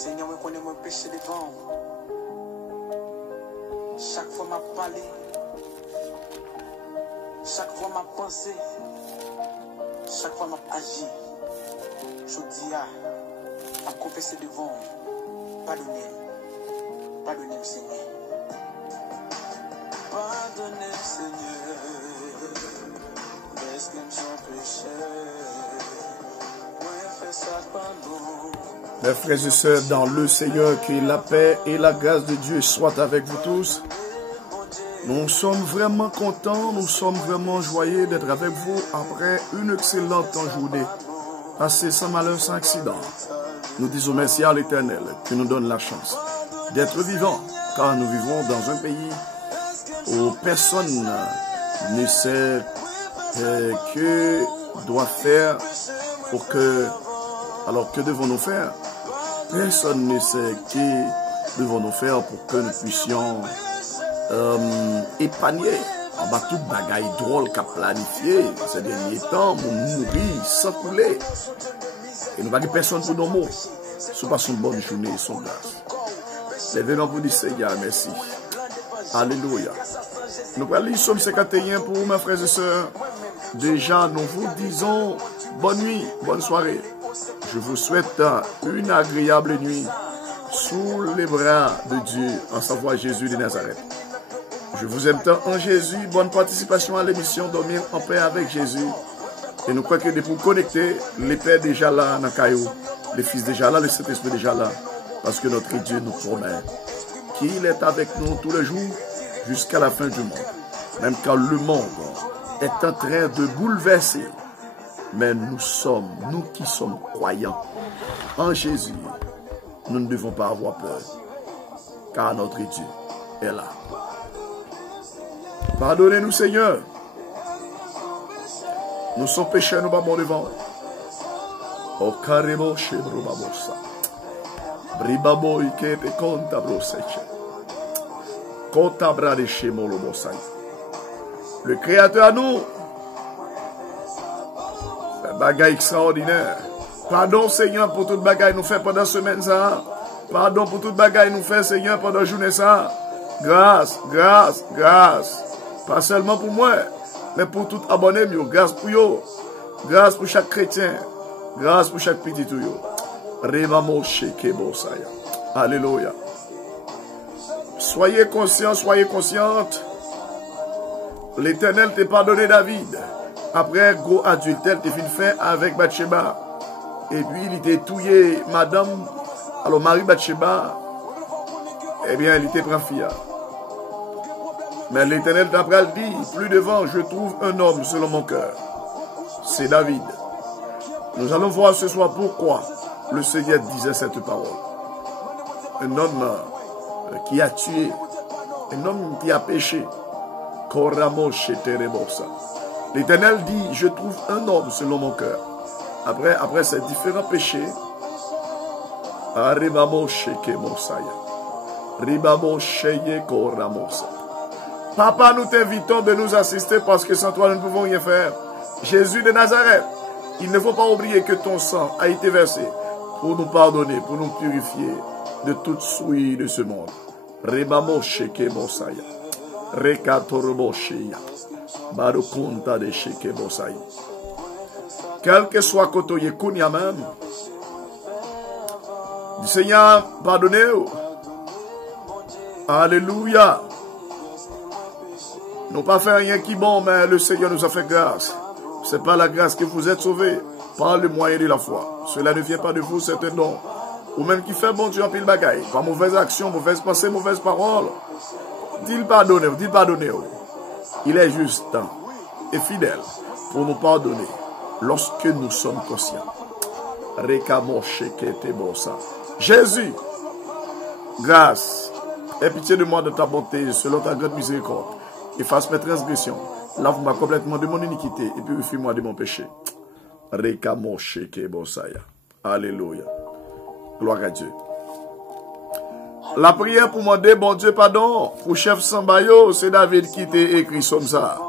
Seigneur, je connais mon péché devant. Chaque fois m'a parlé, chaque fois m'a pensé, chaque fois m'a agi. Je dis à confesser devant. Pardonnez-moi. Pardonnez-moi, Seigneur. Pardonnez-moi, Seigneur. Laisse-moi son péché. Mes frères et sœurs, dans le Seigneur, que la paix et la grâce de Dieu soient avec vous tous. Nous sommes vraiment contents, nous sommes vraiment joyeux d'être avec vous après une excellente journée, passée sans malheur, sans accident. Nous disons merci à l'Éternel qui nous donne la chance d'être vivants, car nous vivons dans un pays où personne ne sait que doit faire pour que... Alors que devons-nous faire? Personne ne sait que devons-nous faire pour que nous puissions épargner en bas toute bagaille drôle qu'a planifié ces derniers temps pour mourir sans couler. Et nous n'avons personne pour nos mots. Ce n'est pas une bonne journée et son grâce. Levez-nous pour dire Seigneur, merci. Alléluia. Nous allons lire Somme 51 pour vous, mes frères et sœurs. Déjà, nous vous disons bonne nuit, bonne soirée. Je vous souhaite une agréable nuit sous les bras de Dieu, en savoir Jésus de Nazareth. Je vous aime tant en Jésus. Bonne participation à l'émission Dormir en paix avec Jésus. Et nous croyons que pour connecter, les pères déjà là dans Caillou, les fils déjà là, le Saint-Esprit déjà là. Parce que notre Dieu nous promet qu'il est avec nous tous les jours jusqu'à la fin du monde. Même quand le monde est en train de bouleverser. Mais nous sommes, nous qui sommes croyants en Jésus, nous ne devons pas avoir peur, car notre Dieu est là. Pardonnez-nous, Seigneur. Nous sommes pécheurs, nous babons devant. O carrément chez Brubabosa. Bribabo ikepe konta broseche. Konta brade chez Molobosai. Le Créateur à nous. Bagaille extraordinaire. Pardon, Seigneur, pour toute bagaille nous fait pendant la semaine ça. Pardon pour toute bagaille nous fait, Seigneur, pendant la journée ça. Grâce, grâce, grâce. Pas seulement pour moi, mais pour tout abonné, grâce pour yo. Grâce pour chaque chrétien. Grâce pour chaque petit yo. Remamo sheke bosaya. Alléluia. Soyez conscients, soyez conscientes. L'Éternel t'a pardonné David. Après, gros adultère, il était fait avec Bathsheba. Et puis, il était touillé, madame, alors Marie Bathsheba, eh bien, il était pris fille. Mais l'Éternel d'après dit, plus devant, je trouve un homme selon mon cœur. C'est David. Nous allons voir ce soir pourquoi le Seigneur disait cette parole. Un homme qui a tué, un homme qui a péché. L'Éternel dit, je trouve un homme selon mon cœur. Après ces différents péchés, Papa, nous t'invitons de nous assister parce que sans toi, nous ne pouvons rien faire. Jésus de Nazareth, il ne faut pas oublier que ton sang a été versé pour nous pardonner, pour nous purifier de toute souille de ce monde. Quel que soit Kotoye Kounia même, du Seigneur, pardonnez-vous. Alléluia. Nous pas fait rien qui bon, mais le Seigneur nous a fait grâce. C'est pas la grâce que vous êtes sauvés par le moyen de la foi. Cela ne vient pas de vous, c'est un don. Ou même qui fait bon Dieu en pile bagaille. Par mauvaise action, mauvaise pensée, mauvaise parole. Dis-le pardonnez-vous, dis pardonnez-vous. Il est juste et fidèle pour nous pardonner lorsque nous sommes conscients. Jésus, grâce et pitié de moi de ta bonté selon ta grande miséricorde. Efface mes transgressions, lave-moi complètement de mon iniquité et purifie-moi de mon péché. Alléluia. Gloire à Dieu. La prière pour demander, bon Dieu, pardon, pour chef Sambayo, c'est David qui t'a écrit comme ça.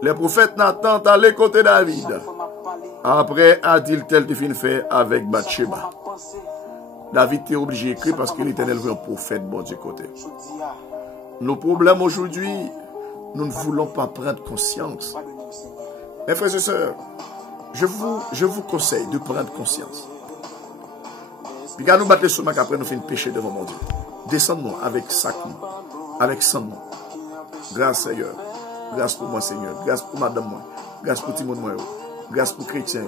Les prophètes Nathan allé côté David. Après, a-t-il tel fin fait avec Bathsheba. David était obligé d'écrire parce que l'Éternel veut un prophète bon du côté. Jodi a, Nos problèmes aujourd'hui, nous ne voulons pas prendre conscience. pardonnez-nous, Seigneur. Mes frères et sœurs, je vous conseille de prendre conscience. Puis quand nous battons sur le après nous faisons péché devant mon Dieu. Descendons avec sac, avec sang. Grâce Seigneur. Grâce pour moi Seigneur. Grâce pour madame moi. Grâce pour Timon moi. Grâce pour chrétien.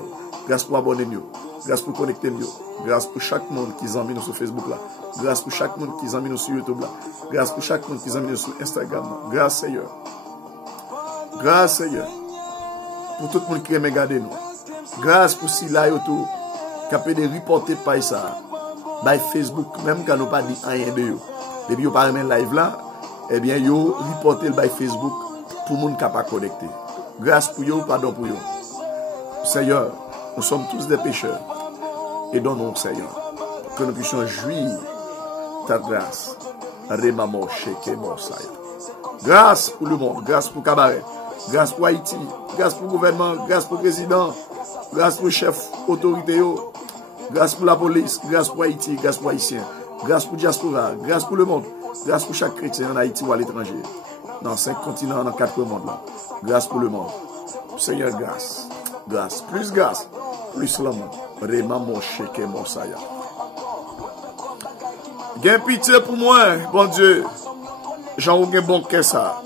Grâce pour abonner nous. Grâce pour connecter nous. Grâce pour chaque monde qui s'en nous sur Facebook là. Grâce pour chaque monde qui s'en nous sur YouTube là. Grâce pour chaque monde qui s'en nous sur Instagram là. Grâce Seigneur. Grâce Seigneur. Pour tout le monde qui aime regarder nous. Grâce pour si là autour. Qui a des reporter par ça. By Facebook. Même quand nous pas dit rien de eux. Depuis vous parlez de live là. Eh bien, yo reporter by Facebook pour le monde qui n'a pas connecté. Grâce pour vous, pardon pour vous. Seigneur, nous sommes tous des pécheurs. Et donne-nous, Seigneur, que nous puissions jouir ta grâce. Grâce pour le monde, grâce pour Cabaret, grâce pour Haïti, grâce pour le gouvernement, grâce pour le président, grâce pour le chef autorité, grâce pour la police, grâce pour Haïti, grâce pour Haïtien, grâce pour diaspora, grâce pour le monde, grâce pour chaque chrétien en Haïti ou à l'étranger, dans 5 continents, dans 4 mondes là. Grâce pour le monde. Seigneur, grâce. Grâce. Plus grâce. Plus l'amour. Rema mon chèque mon saya. Gain pitié pour moi, bon Dieu. J'en ai bon que ça.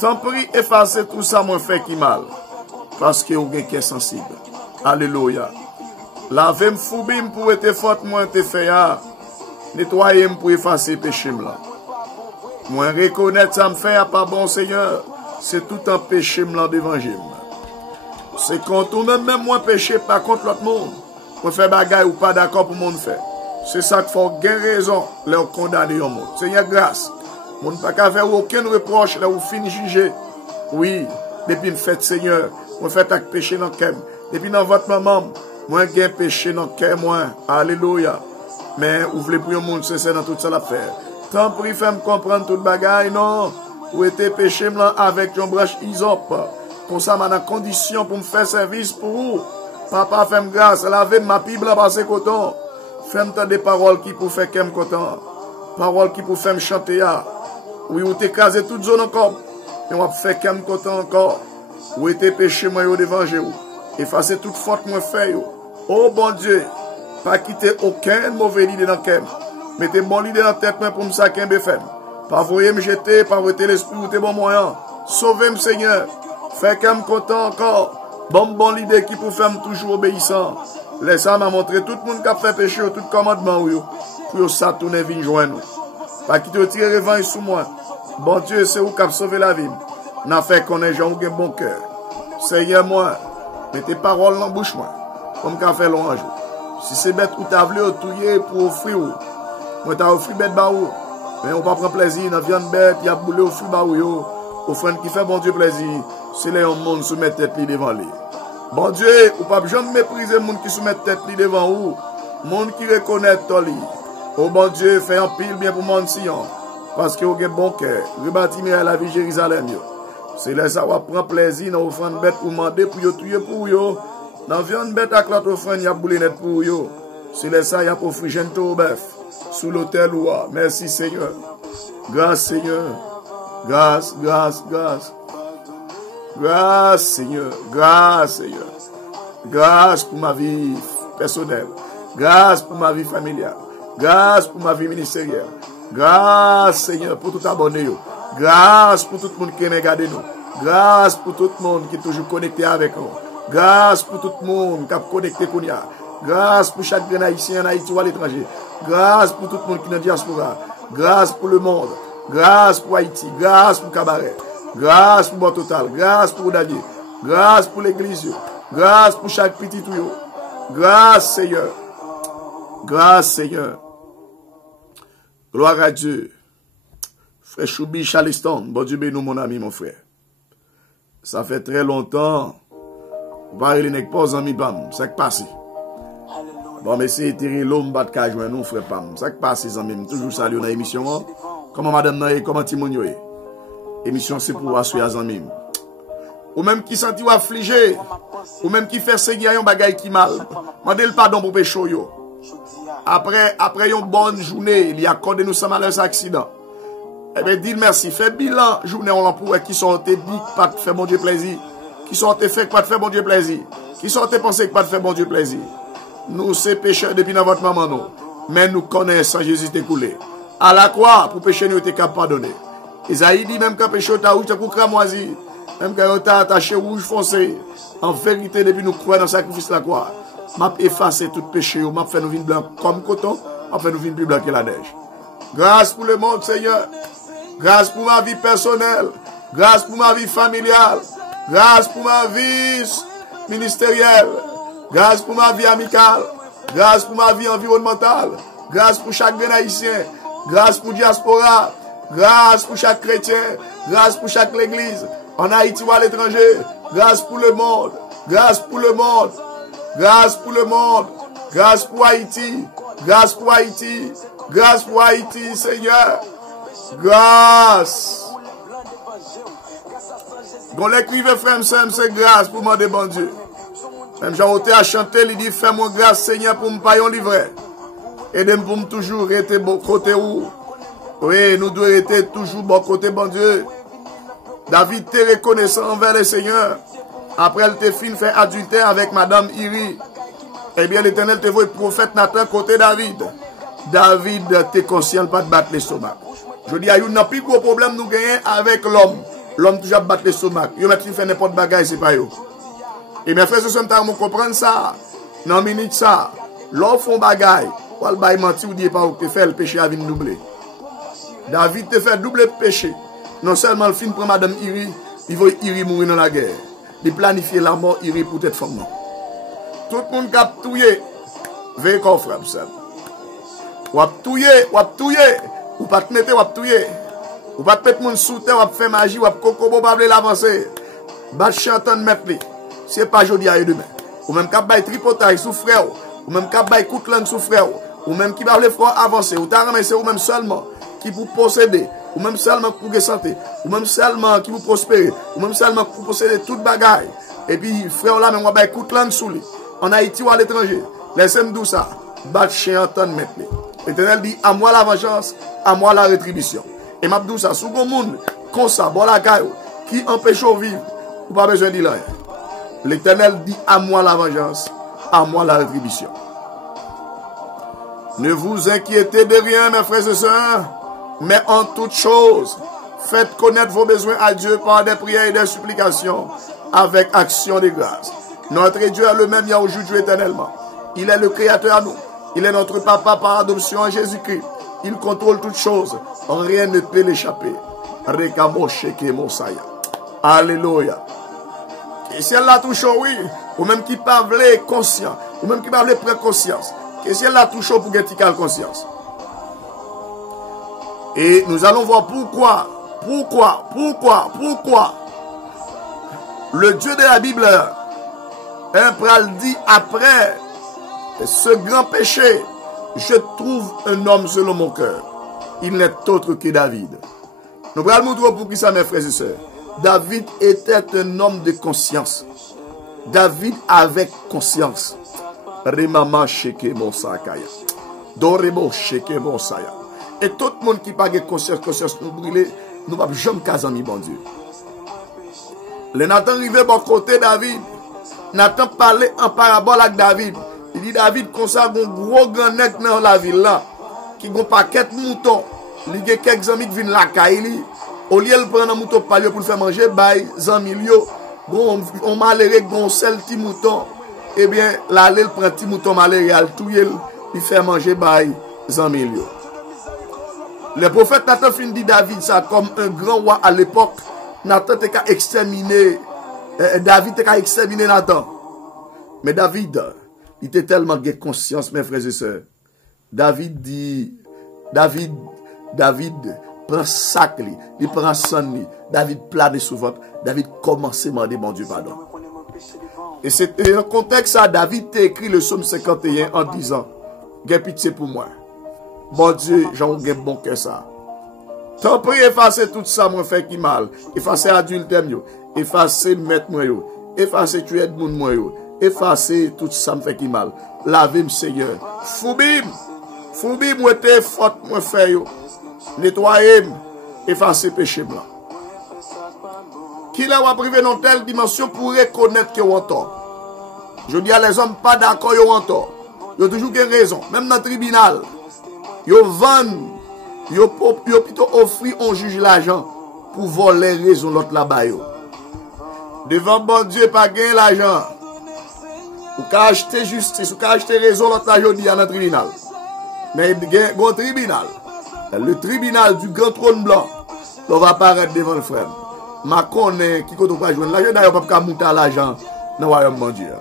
Tant pis, effacer tout ça, moi fait qui mal. Parce que vous avez sensible. Alléluia. Lavez-moi foubim pour être forte, moi te fait. Nettoyez-moi pour effacer péché là. Moi reconnaître ça me fait pas bon Seigneur. C'est tout un péché là d'évangile. C'est quand on même moi péché pas contre l'autre monde. Pour faire bagaille ou pas d'accord pour monde faire. C'est ça qu'il faut gagner raison. Leur condamner au monde. Seigneur grâce. On ne peut pas faire aucun reproche là où finit juger. Oui. Depuis une fête Seigneur. On fait un péché dans le cœur. Depuis dans votre maman. Moi j'ai un péché dans le cœur moi. Alléluia. Mais vous voulez pour le monde c'est dans toute ça l'affaire. Tant pis faire me comprendre toute bagaille non. Ou était péché là avec une branche isop. Pour ça, ma condition pour me faire service pour vous. Papa, fais-moi grâce. Lavez ma Bible à passer coton. Fais-moi des paroles qui pour faire qu'elle content. Paroles qui pour faire me chanter. Oui, ou t'écraser toute zone encore. Et on va faire qu'elle content encore. Ou était péché moi au d'évangile. Effacer toute faute moi fait. Oh bon Dieu. Pas quitter aucun mauvais idée dans le cœur. Mettez bon idée dans la tête pour me saquer un faire. Pas voyer me jeter, pas voyer l'esprit ou tes bons moyens. Sauvez-moi Seigneur. Fait qu'elle me content encore. Bon l'idée qui pour faire toujours obéissant. Laissez m'a montrer tout le monde qui a fait péché, tout commandement pour ça tourner vin joindre. Pas quitter tirer revanche sous moi. Bon Dieu, c'est où qui a sauvé la vie. N'a fait qu'on ait gens qui ont bon cœur. Seigneur moi, mettez paroles dans la bouche moi. Comme qu'a fait l'ange. Si c'est bête ou t'as voulu touiller pour offrir. Moi t'as offert bête baou. Mais on va prendre plaisir dans viande bête, il y a boulé offrir baou. Offrande qui fait bon Dieu plaisir. C'est les gens qui soumettent tête devant lui. Bon Dieu, ou pas jamais mépriser les gens qui soumettent tête devant vous. Les gens qui reconnaissent ton lit. Oh bon Dieu, fais un pile bien pour mon Sion. Parce que vous avez un bon cœur. Rebâtir la vie Jérusalem. C'est là ça va prendre plaisir dans l'offrande bête pour demander pour vous tuer pour vous. Dans viande bête avec l'autre offrande, il y a boulé net pour vous. C'est là ça, il y a pour offrir au bœuf. Sous l'autel ou merci Seigneur. Grâce Seigneur. Grâce, grâce, grâce. Grâce, Seigneur. Grâce, Seigneur. Grâce pour ma vie personnelle. Grâce pour ma vie familiale. Grâce pour ma vie ministérielle. Grâce, Seigneur, pour tout abonné. Grâce pour tout le monde qui regarde nous. Grâce pour tout le monde qui est toujours connecté avec nous. Grâce pour tout le monde qui est connecté avec nous. Grâce pour chaque Haïtien en Haïti ou à l'étranger. Grâce pour tout le monde qui est dans la diaspora. Grâce pour le monde. Grâce pour Haïti. Grâce pour Cabaret. Grâce pour Bon Total. Grâce pour Daniel. Grâce pour l'église. Grâce pour chaque petit tuyau. Grâce Seigneur. Grâce Seigneur. Gloire à Dieu. Frère Choubi Charleston. Bon Dieu bénis mon ami, mon frère. Ça fait très longtemps. Vous parlez de pas amis Pam. Ça qui passe. Bon, mais c'est tiré l'homme bat de joindre nous, frère Pam. Ça qui passe, les amis. Toujours saluer dans l'émission. Comment madame Naye, comment Timon est. Émission c'est pour assurer les amis. Ou même qui senti ou affligé. Ou même qui fait saigner un bagay qui mal. Mandez le pardon pour pécho yo. après une bonne journée, il y a accordé nous sans malheur accident. Eh bien, dis merci. Fais bilan, journée on l'emploi, qui sont dit pas te faire bon Dieu plaisir. Qui sont fait pas te faire bon Dieu plaisir. Qui sont pensé que pas te faire bon Dieu plaisir. Nous, c'est pécheurs depuis dans votre maman, nous. Mais nous connaissons Jésus découlé. À la croix, pour pécher, nous était capable de pardonner. Isaïe dit même quand péché ta rouge, t'as cramoisi. Même quand t'as attaché rouge foncé. En vérité, depuis nous croyons dans le sacrifice de la croix, m'a effacé tout péché, m'a fait nous vin blanc comme coton, m'a fait nous vin plus blanc que la neige. Grâce pour le monde, Seigneur. Grâce pour ma vie personnelle. Grâce pour ma vie familiale. Grâce pour ma vie ministérielle. Grâce pour ma vie amicale. Grâce pour ma vie environnementale. Grâce pour chaque bien haïtien. Grâce pour diaspora. Grâce pour chaque chrétien. Grâce pour chaque l'église. En Haïti ou à l'étranger. Grâce pour le monde. Grâce pour le monde. Grâce pour le monde. Grâce pour Haïti. Grâce pour Haïti. Grâce pour Haïti, Seigneur. Grâce. Quand l'écrivain frère, c'est grâce pour demander bon Dieu. Même Jean-Oté a chanté, il dit, fais-moi grâce, Seigneur, pour me payer un livret. Aidez-moi pour me toujours être bon côté où. Oui, nous devons être toujours bon côté, bon Dieu. David était reconnaissant envers le Seigneur. Après, elle était fin fait adultère avec Madame Iri. Eh bien, l'Éternel te voit prophète Nathan côté David. David était conscient de ne pas battre l'estomac. Je dis, il y a un plus gros problème nous gagnons avec l'homme. L'homme toujours battre l'estomac. Il y a fait n'importe bagaille, c'est pas eux. Et mes frères, ce temps, nous comprenons ça. Dans minute ça, l'homme font bagaille. Ou le bail menti ou dit pas où te fait le péché à venir doubler. David te fait doubler le péché. Non seulement le film pour Madame Iri, il veut Iri mourir dans la guerre. Il planifie la mort Iri pour être femme. Tout le monde qui a touillé, veille qu'on frappe ça. Ou a touillé, ou pas te mettre, ou a touillé. Ou pas te mettre mon sous terre, ou a fait magie, ou a coco, pas l'avancer. Bat chantant de mettre. C'est pas jodi à demain. Ou même qui bail tripotage sous frère, ou même qui bail coup de langue sous frère, ou même qui va le frère avancer, ou t'as ramassé, ou même seulement qui pour posséder, ou même seulement pour la santé, ou même seulement qui pour prospérer, ou même seulement pour posséder toute bagaille. Et puis, frère là, même on va coup de langue sous lui. En Haïti ou à l'étranger, laissez-moi dire ça. Bat chien entendre maintenant. L'Éternel dit, à moi la vengeance, à moi la rétribution. Et m'a dit ça, sous le monde, comme ça, bon la caille, qui empêche de vivre, ou pas besoin de dire rien. L'Éternel dit, à moi la vengeance, à moi la rétribution. Ne vous inquiétez de rien, mes frères et sœurs, mais en toutes choses, faites connaître vos besoins à Dieu par des prières et des supplications, avec action de grâce. Notre Dieu est le même, il y a aujourd'hui éternellement. Il est le créateur à nous. Il est notre papa par adoption en Jésus-Christ. Il contrôle toutes choses. Rien ne peut l'échapper. Alléluia. Et si elle la touche, oui, ou même qui parle conscient, ou même qui parle préconscience, et si elle la touche pour gagner conscience. Et nous allons voir pourquoi le Dieu de la Bible, un pral dit après ce grand péché, je trouve un homme selon mon cœur. Il n'est autre que David. Nous allons montrer pour qui ça, mes frères et sœurs. David était un homme de conscience. David avec conscience. Remama sheke monsakaya. Dorebo sheke monsaya. Et tout le monde qui n'a pas conscience nous brûler, nous ne pouvons jamais caser bon Dieu. Le Nathan arrivé bon côté David. Nathan parlait en parabole avec David. Il dit David comme ça, un gros grand nègre dans la ville là, qui a un paquet de moutons. Il y a quelques amis qui viennent la caille. Au lieu de prendre un mouton pour le faire manger, les amis, on malheureux, on seul petit mouton. Eh bien, là, il prend un petit mouton malheureux, il fait manger les amis. Le prophète Nathan fin dit David ça comme un grand roi à l'époque. Nathan était exterminé. David était exterminé Nathan. Mais David, il était tellement de conscience, mes frères et sœurs. David dit, David prend sac, il prend son, David plane sous votre, David commence à demander mon Dieu pardon. Et c'est un contexte à David a écrit le psaume 51 en disant, j'ai pitié pour moi. Bon Dieu, j'en ai bon que ça. Tant pis, effacer tout ça, moi, fait qui mal. Effacer adultère, effacer mettre moi, effacer tuer de monde, moi, effacer tout ça, me fait qui mal. Lavez-moi, Seigneur. Foubim, Foubi moi te faute moi fait yo. Nettoyer, effacer péché blanc. Qui l'a va privé dans telle dimension pour reconnaître que ont tort. Je dis à les hommes pas d'accord yo ont tort. Yo toujours une raison, même dans le tribunal. Yo vendent, yo plutôt offrir on juge l'argent pour voler raison l'autre là-bas yo. Devant bon Dieu pas gagner l'argent. Ou ka acheter justice, ou ka acheter raison l'autre là jodi dans le tribunal. Mais il y a un tribunal. Le tribunal du grand trône blanc, on va apparaître devant le frère. Ma connaît qui compte pas joindre. L'argent d'ailleurs pas monter à l'argent dans le royaume de Dieu.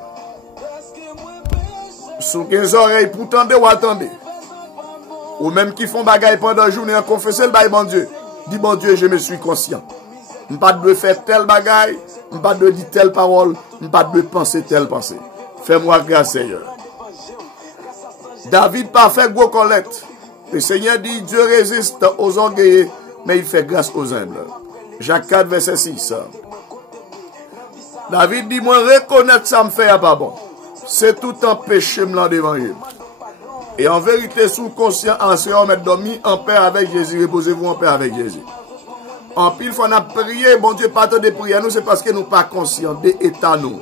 Sous 15 oreilles pour tendre ou attendre. Ou même qui font bagaille pendant la journée, confesser le bail bon Dieu. Dis bon Dieu, je me suis conscient. Je ne pas de faire tel bagaille, je ne pas de dire telle parole, je ne pas de penser telle pensée. Fais-moi grâce, Seigneur. David pas fait gros collecte. Le Seigneur dit, Dieu résiste aux orgueilleux, mais il fait grâce aux humbles. Jacques 4, verset 6. David dit, moi reconnaître ça me fait pas bon. C'est tout un péché me l'évangile. Et en vérité, sous conscient, en sera mettre dormi en paix avec Jésus. Reposez-vous en paix avec Jésus. En pile fois, on a prié, bon Dieu, pas de prier nous, c'est parce que nous pas conscients des états nous.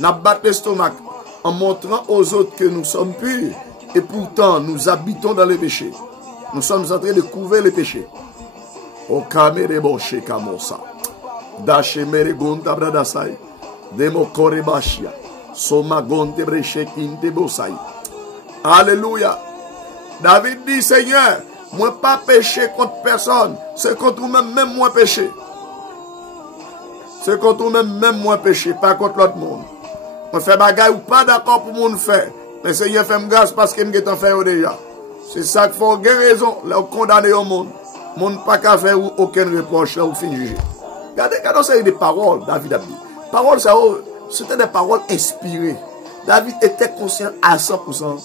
On a battu l'estomac en montrant aux autres que nous sommes purs. Et pourtant, nous habitons dans les péchés. Nous sommes en train de couvrir les péchés. O kamere boshe kamosa. Dache mere gonta bradasai. Demo kore bashia. Soma gonte breche kinte bosai. Alléluia. David dit, Seigneur, moi pas péché contre personne. C'est contre vous-même, même moi péché. C'est contre vous-même, même moi péché. Pas contre l'autre monde. On fait bagaille ou pas d'accord pour mon faire. Mais Seigneur fait grâce parce qu'il me fait déjà. C'est ça qu'il faut raison. Là, on condamne au monde. Le monde pas qu'à faire aucun reproche là ou fin juger. Regardez, c'est des paroles, David a dit. Paroles, c'était des paroles inspirées. David était conscient à 100%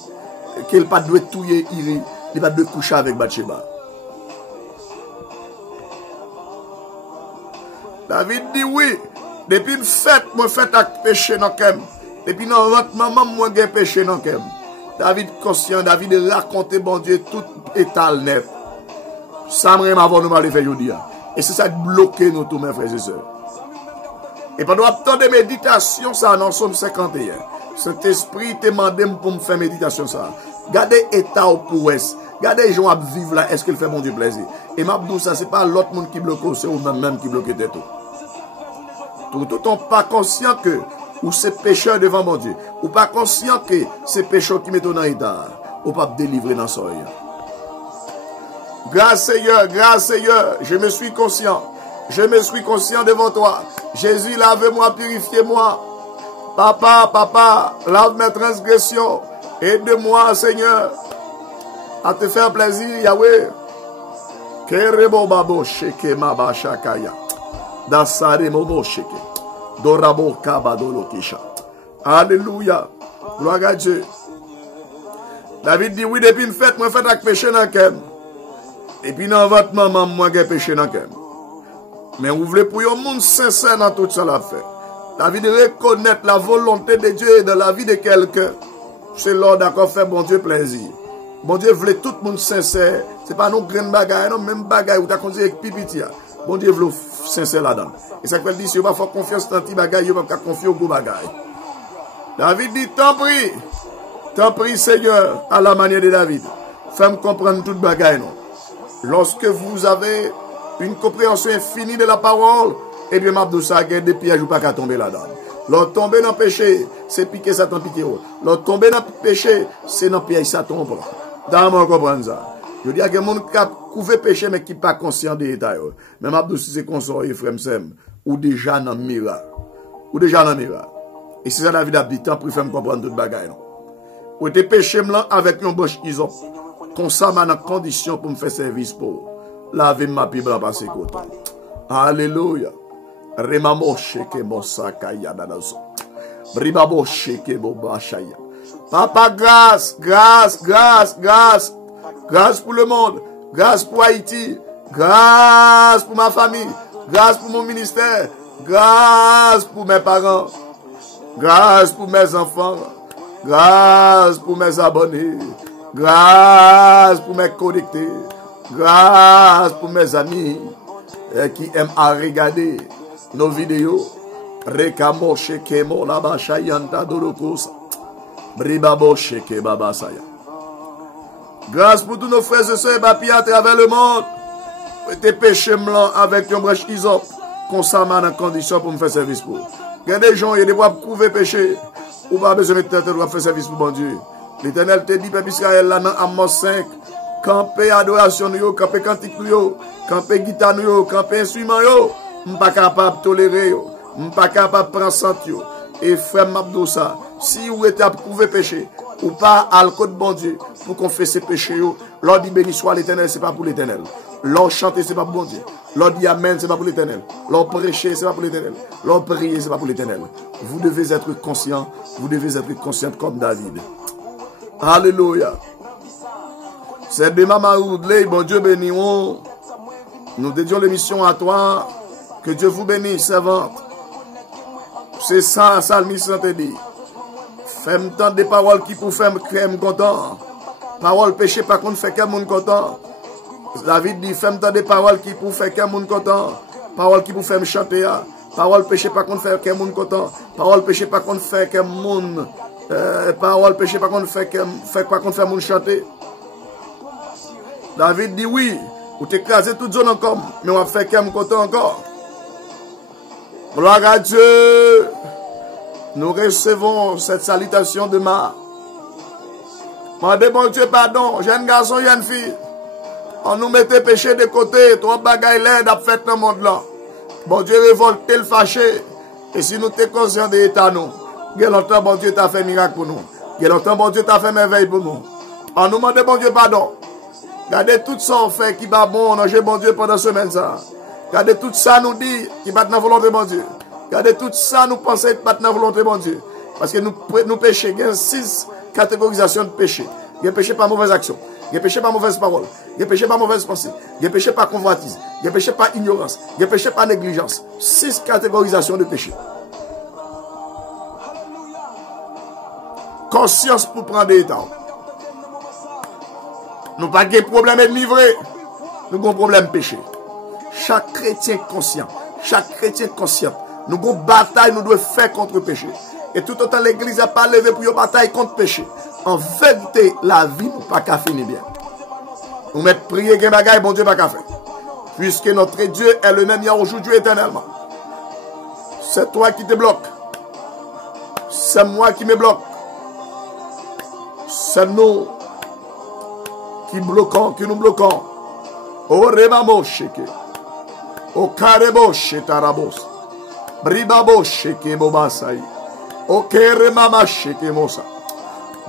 qu'il ne pas tuer Iri, il ne pas coucher avec Bathsheba. David dit oui, depuis une fête, moi fête avec péché dans le depuis non votre maman, moi j'ai péché dans le David conscient, David raconté bon Dieu tout état net. Ça me avant nous aller faire aujourd'hui. Et c'est ça qui bloque nous tous mes frères et sœurs. Et pendant le temps de méditation, ça dans Somme 51. Cet esprit te demande pour me faire méditation ça. Gardez état au pouest. Gardez les gens à vivre là. Est-ce qu'il fait bon Dieu plaisir? Et m'a dit ça, c'est pas l'autre monde qui bloque, c'est vous-même qui bloquez tout. Tout on pas conscient que ou c'est pécheur devant mon Dieu. Ou pas conscient que c'est pécheur qui met dans l'état. Ou pas délivrer dans son œil. Grâce Seigneur, je me suis conscient. Je me suis conscient devant toi. Jésus, lave-moi, purifiez-moi. Papa, lave mes transgressions. Aide-moi, Seigneur, à te faire plaisir, Yahweh. Kerebo babo sheke mabashakaya. Dasare mobo sheke. Dorabo kabadolo kisha. Alléluia. Gloire à Dieu. David dit oui, depuis une fête, moi fête avec péché dans le cœur. Et puis dans votre maman, moi j'ai péché dans le cœur. Mais vous voulez pour un monde sincère dans tout ça la fait. David reconnaître la volonté de Dieu dans la vie de quelqu'un. C'est l'ordre d'accord faire bon Dieu plaisir. Bon Dieu voulait tout le monde sincère. C'est pas nos grandes bagailles, non, même bagaille où tu as conduit avec pipitia. Bon Dieu voulait sincère là-dedans. Et ça veut dire si vous n'avez pas confiance dans les bagailles, vous n'avez pas confier aux gros bagailles. David dit, tant prie Seigneur, à la manière de David. Fais-moi comprendre toute bagaille, non. Lorsque vous avez une compréhension infinie de la parole, eh bien, Mabdou ça, des pièges ou pas qu'à tomber là-dedans. L'autre tomber dans le péché, c'est piquer Satan piquer. L'autre tomber dans le péché, c'est dans le piège Satan. Dans mon comprendre ça. Je dis à quelqu'un qui a couvert péché, mais qui n'est pas conscient des détails. Mais Mabdou, si c'est consort, frère Sem, ou déjà dans le miracle. Ou déjà dans le miracle. Et c'est ça David a dit, tant pour faire me comprendre toute bagaille. Ou te péché avec un bouche iso. Comme ça, je suis en condition pour me faire service pour laver ma Bible à passer côté. Alléluia. Remamo sheke mosakaya danazo. Bribabo sheke bobashaya. Papa, grâce pour le monde, grâce pour Haïti, grâce pour ma famille, grâce pour mon ministère, grâce pour mes parents, grâce pour mes enfants, grâce pour mes abonnés, Grâce pour mes connectés. Grâce pour mes amis qui aiment à regarder nos vidéos. Rekamo shekemo laba shayanta dolokosa. Bribabo sheke baba saya. Grâce pour tous nos frères et sœurs papiers à travers le monde. Tes péchés blancs avec une brèche isop. Constamment dans condition pour me faire service pour. Il y a des gens, il y a des fois pour couvrir péché. Ou pas besoin de mettre tête pour faire service pour bon Dieu. L'Éternel te dit, peuple Israël, là, dans Amos 5, camper adoration, camper cantique, camper guitare, camper instrument, je ne suis pas capable de tolérer, je ne suis pas capable de prendre santé. Et frère Mabdoussa, si vous êtes à couvrir péché, ou pas à l'alcool de bon Dieu, pour confesser péché, l'on dit béni soit l'Éternel, ce n'est pas pour l'Éternel. L'on chante, ce n'est pas pour bon Dieu. L'on dit amen, ce n'est pas pour l'Éternel. L'on prêcher, ce n'est pas pour l'Éternel. L'on prier, ce n'est pas pour l'Éternel. Vous devez être conscient, vous devez être conscient comme David. Alléluia. C'est de Maman Oudley, bon Dieu béni. Nous dédions l'émission à toi. Que Dieu vous bénisse, servante. C'est ça, Salmiste te dit. Fais-moi tant des paroles qui pour faire me content. Parole péché, par contre, fait qu'un monde content. David dit, fais-moi tant des paroles qui pour faire qu'un monde content. Parole qui pour faire me chanter. Parole péché, par contre, fait qu'un monde content. Parole péché, par contre, fait qu'un monde. Parole péché, par contre, fait mon chanter. David dit oui, ou t'écraser toute zone encore, mais on va faire qu'un content encore. Gloire à Dieu. Nous recevons cette salutation de ma. Mandez bon Dieu pardon, jeune garçon, jeune fille. On nous mettait péché de côté, trop bagaille l'aide à faire dans le monde là. Bon Dieu révolté, le fâché. Et si nous sommes conscients de l'état, nous. Quel longtemps, bon Dieu t'a fait miracle pour nous. Quel longtemps, bon Dieu t'a fait merveille pour nous. On nous demande, bon Dieu, pardon. Regardez tout ça, on fait qui va bon, on a bon Dieu pendant ce semaine. Regardez tout ça, nous dit qui va dans la volonté de bon Dieu. Regardez tout ça, nous pensons qui va dans la volonté de bon Dieu. Parce que nous péchons, il y a 6 catégorisations de péché. Il y a péché par mauvaise action. Il y a péché par mauvaise parole. Il y a péché par mauvaise pensée. Il y a péché par convoitise. Il y a péché par ignorance. Il y a péché par négligence. 6 catégorisations de péché. Conscience pour prendre des temps. Nous n'avons pas de problème de livrer. Nous avons un problème de péché. Chaque chrétien conscient, chaque chrétien conscient, nous avons une bataille, nous devons faire contre le péché. Et tout autant l'église n'a pas levé pour une bataille contre le péché. En vérité, la vie n'est pas qu'à finir bien. Nous mettons prier, que bagaille, bon Dieu, pas qu'à faire. Puisque notre Dieu est le même hier, aujourd'hui, éternellement. C'est toi qui te bloques. C'est moi qui me bloque. C'est nous qui bloquons, qui nous bloquons. O rebamo sheke. O karebo shetarabos. Bribabo sheke bobasai. O keremama sheke mosa.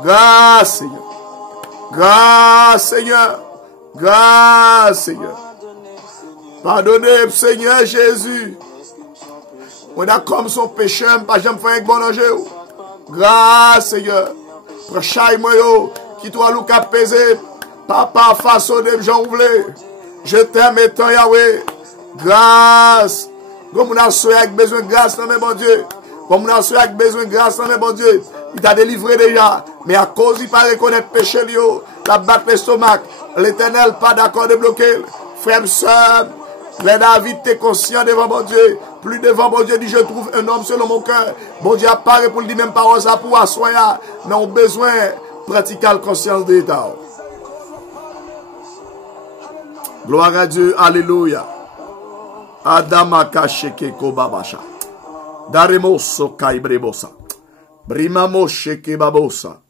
Grâce Seigneur. Grâce Seigneur. Grâce Seigneur. Pardonnez Seigneur Jésus. On a comme son péché, pas jamais fait avec bon ange. Grâce Seigneur. Prochain moi qui toi nous cap peser. Papa façonné Jean voulez. Je t'aime et tant Yahweh. Grâce. Comme on a souhaité avec besoin de grâce dans mes bon Dieu. Comme on a souhaité avec besoin de grâce dans mes bon Dieu. Il t'a délivré déjà. Mais à cause il pas reconnaître péché la battre l'estomac. L'Éternel pas d'accord de bloquer. Frère, soeur, les David t'es conscient devant mon Dieu. Plus devant mon Dieu dit je trouve un homme selon mon cœur. Bon Dieu apparaît pour le dire même parole ça pour assoyer. Mais on a besoin de pratiquer la conscience de l'État. Gloire à Dieu, alléluia. Adamaka sheke kobabasha. Daremoso kaibrebosa. Brimamo sheke babosa.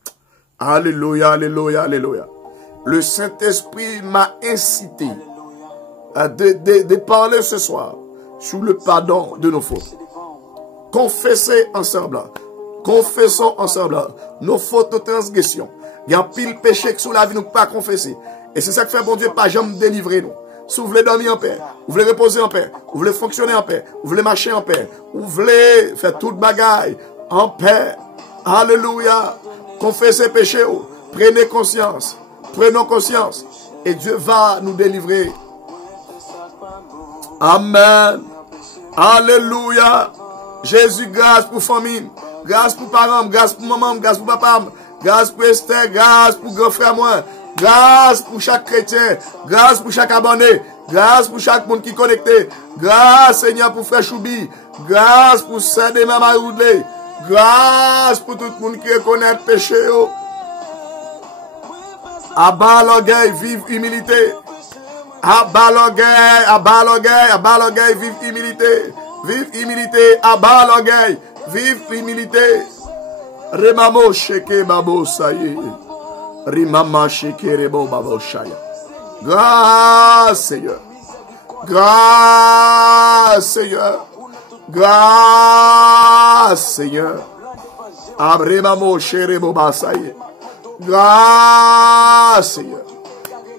Alléluia, alléluia, alléluia. Le Saint-Esprit m'a incité de parler ce soir sur le pardon de nos fautes. Confessez ensemble. Confessons ensemble nos fautes, nos transgressions. Il y a un pile péché que sous la vie nous ne pas confesser. Et c'est ça que fait bon Dieu pas jamais délivrer nous. Si vous voulez dormir en paix, vous voulez reposer en paix, vous voulez fonctionner en paix, vous voulez marcher en paix, vous voulez faire toute bagaille en paix. Alléluia. Confessez péché, prenez conscience. Prenons conscience. Et Dieu va nous délivrer. Amen. Alléluia. Jésus, grâce pour famille. Grâce pour parents, grâce pour maman, grâce pour papa. grâce pour Esther, grâce pour grand frère moi, grâce pour chaque chrétien, grâce pour chaque abonné, grâce pour chaque monde qui est connecté, grâce Seigneur pour frère Choubi, grâce pour Sœur de Maman Roudley, grâce pour tout le monde qui reconnaît le péché. Abat l'orgueil, vive humilité. Abat l'orgueil, vive humilité. Vive humilité, abat l'orgueil, vive humilité. Remamo sheke babo saye. Rimama sheke rebo babo shaya. Grâce Seigneur. Grâce Seigneur. Grâce Seigneur. Abremamo sherebo basaye. Grâce Seigneur.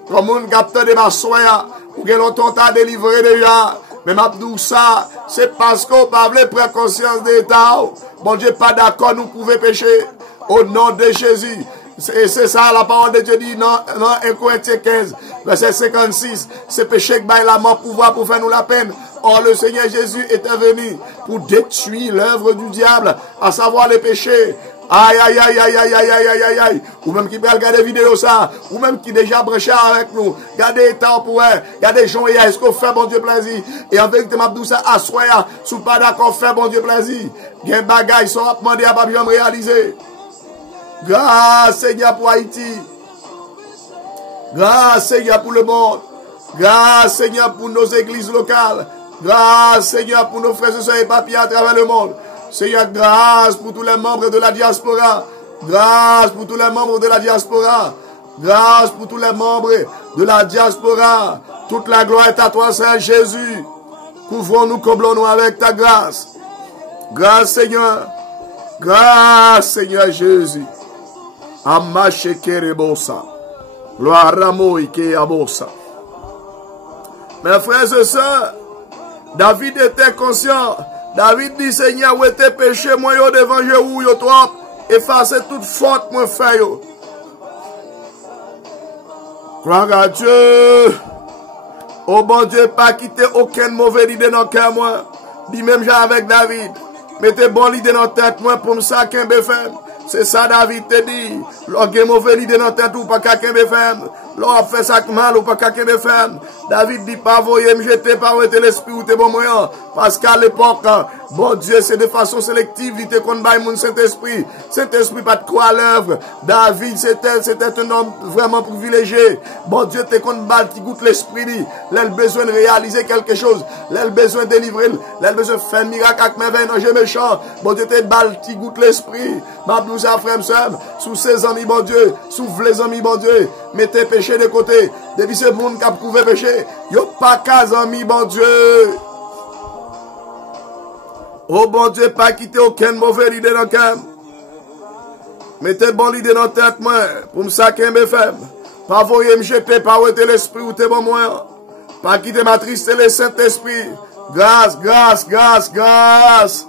Comme un capteur de ma soya, ou que l'on t'a délivré déjà. Mais m'abdou ça, c'est parce qu'on parle prendre conscience de l'État. Bon Dieu, pas d'accord, nous pouvons pécher. Au nom de Jésus. C'est ça, la parole de Dieu dit, non, 1 Corinthiens 15, verset 56. C'est péché que la mort pouvoir pour faire nous la peine. Or, le Seigneur Jésus était venu pour détruire l'œuvre du diable, à savoir les péchés. Aïe, aïe, aïe, aïe, aïe, aïe, aïe, aïe, aïe, aïe. Ou même qui peut regarder vidéo ça, ou même qui déjà branché avec nous. Regardez les temps pour eux. Regardez Jean et est-ce qu'on fait bon Dieu plaisir. Et en vérité, m'abdou ça, assoya, sous pas d'accord, fait bon Dieu plaisir. Gen bagay, sont demandé à pas bien réaliser. Grâce Seigneur pour Haïti. Grâce Seigneur pour le monde. Grâce Seigneur pour nos églises locales. Grâce Seigneur pour nos frères et sœurs et papiers à travers le monde. Seigneur, grâce pour tous les membres de la diaspora. Grâce pour tous les membres de la diaspora. Grâce pour tous les membres de la diaspora. Toute la gloire est à toi, Saint Jésus. Couvrons-nous, comblons-nous avec ta grâce. Grâce Seigneur. Grâce Seigneur Jésus. Amachekerebosa. Gloire à Moïke Abosa. Mes frères et sœurs, David était conscient. David dit, Seigneur, où était péché, moi, yo devant je ou yo trop, effacer toute faute, moi, fait yo. Gloire à Dieu. Oh bon Dieu, pas quitter aucune mauvaise idée dans le cœur, moi. Dis même j'ai avec David. Mettez bonne idée dans la tête, moi, pour me ça qu'un BFM. C'est ça, David te dit. Lorsqu'il y a une mauvaise idée dans la tête, ou pas qu'un BFM. Lorsqu'il fait ça mal, ou pas qu'un BFM. David dit, pas voyer me jeter, pas voyer l'esprit ou t'es bon moyen. Parce qu'à l'époque, bon Dieu, c'est de façon sélective, il te qu'on baille mon Saint-Esprit. Saint-Esprit pas de quoi à l'œuvre. David, c'était un homme vraiment privilégié. Bon Dieu, te qu'on balle qui goûte l'esprit, il a besoin de réaliser quelque chose. Il a besoin de délivrer, il a besoin de faire un miracle avec mes veines, j'ai méchant. Bon Dieu, te balle qui goûte l'esprit. M'abdou ça, frère, sous ses amis, bon Dieu, sous les amis, bon Dieu, mettez péché de côté. Depuis ce monde qui a prouvé péché, yo pas qu'à amis, bon Dieu. Oh bon Dieu, pas quitter aucune mauvaise idée dans le cœur. Mettez bonne idée dans la tête, moi, pour me saquer mes femmes. Pas voyer me jeter, pas ouéter l'esprit ou t'es bon moi. Pas quitter ma tristesse, le Saint-Esprit. Grâce, grâce, grâce, grâce.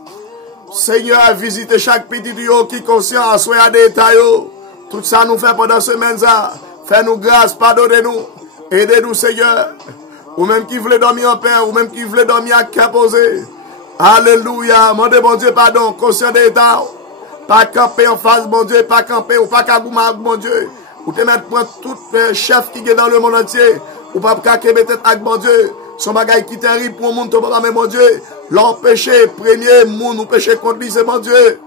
Seigneur, visitez chaque petit yo qui est conscient, soit à des détails. Tout ça nous fait pendant ce semaine. Fais-nous grâce, pardonnez-nous. Aidez-nous, Seigneur. Ou même qui voulait dormir en paix, ou même qui voulait dormir à cœur posé. Alléluia. Mandez bon Dieu pardon. Conscient d'état. Pas camper en face, bon Dieu. Pas camper ou pas kagouma, bon Dieu. Ou te mettre pour tout chef qui est dans le monde entier. Ou pas qu'à mettre avec bon Dieu. Son bagage qui terrible pour le monde, ton papa, mais mon Dieu. L'empêcher, premier monde, ou péché contre lui, c'est mon Dieu.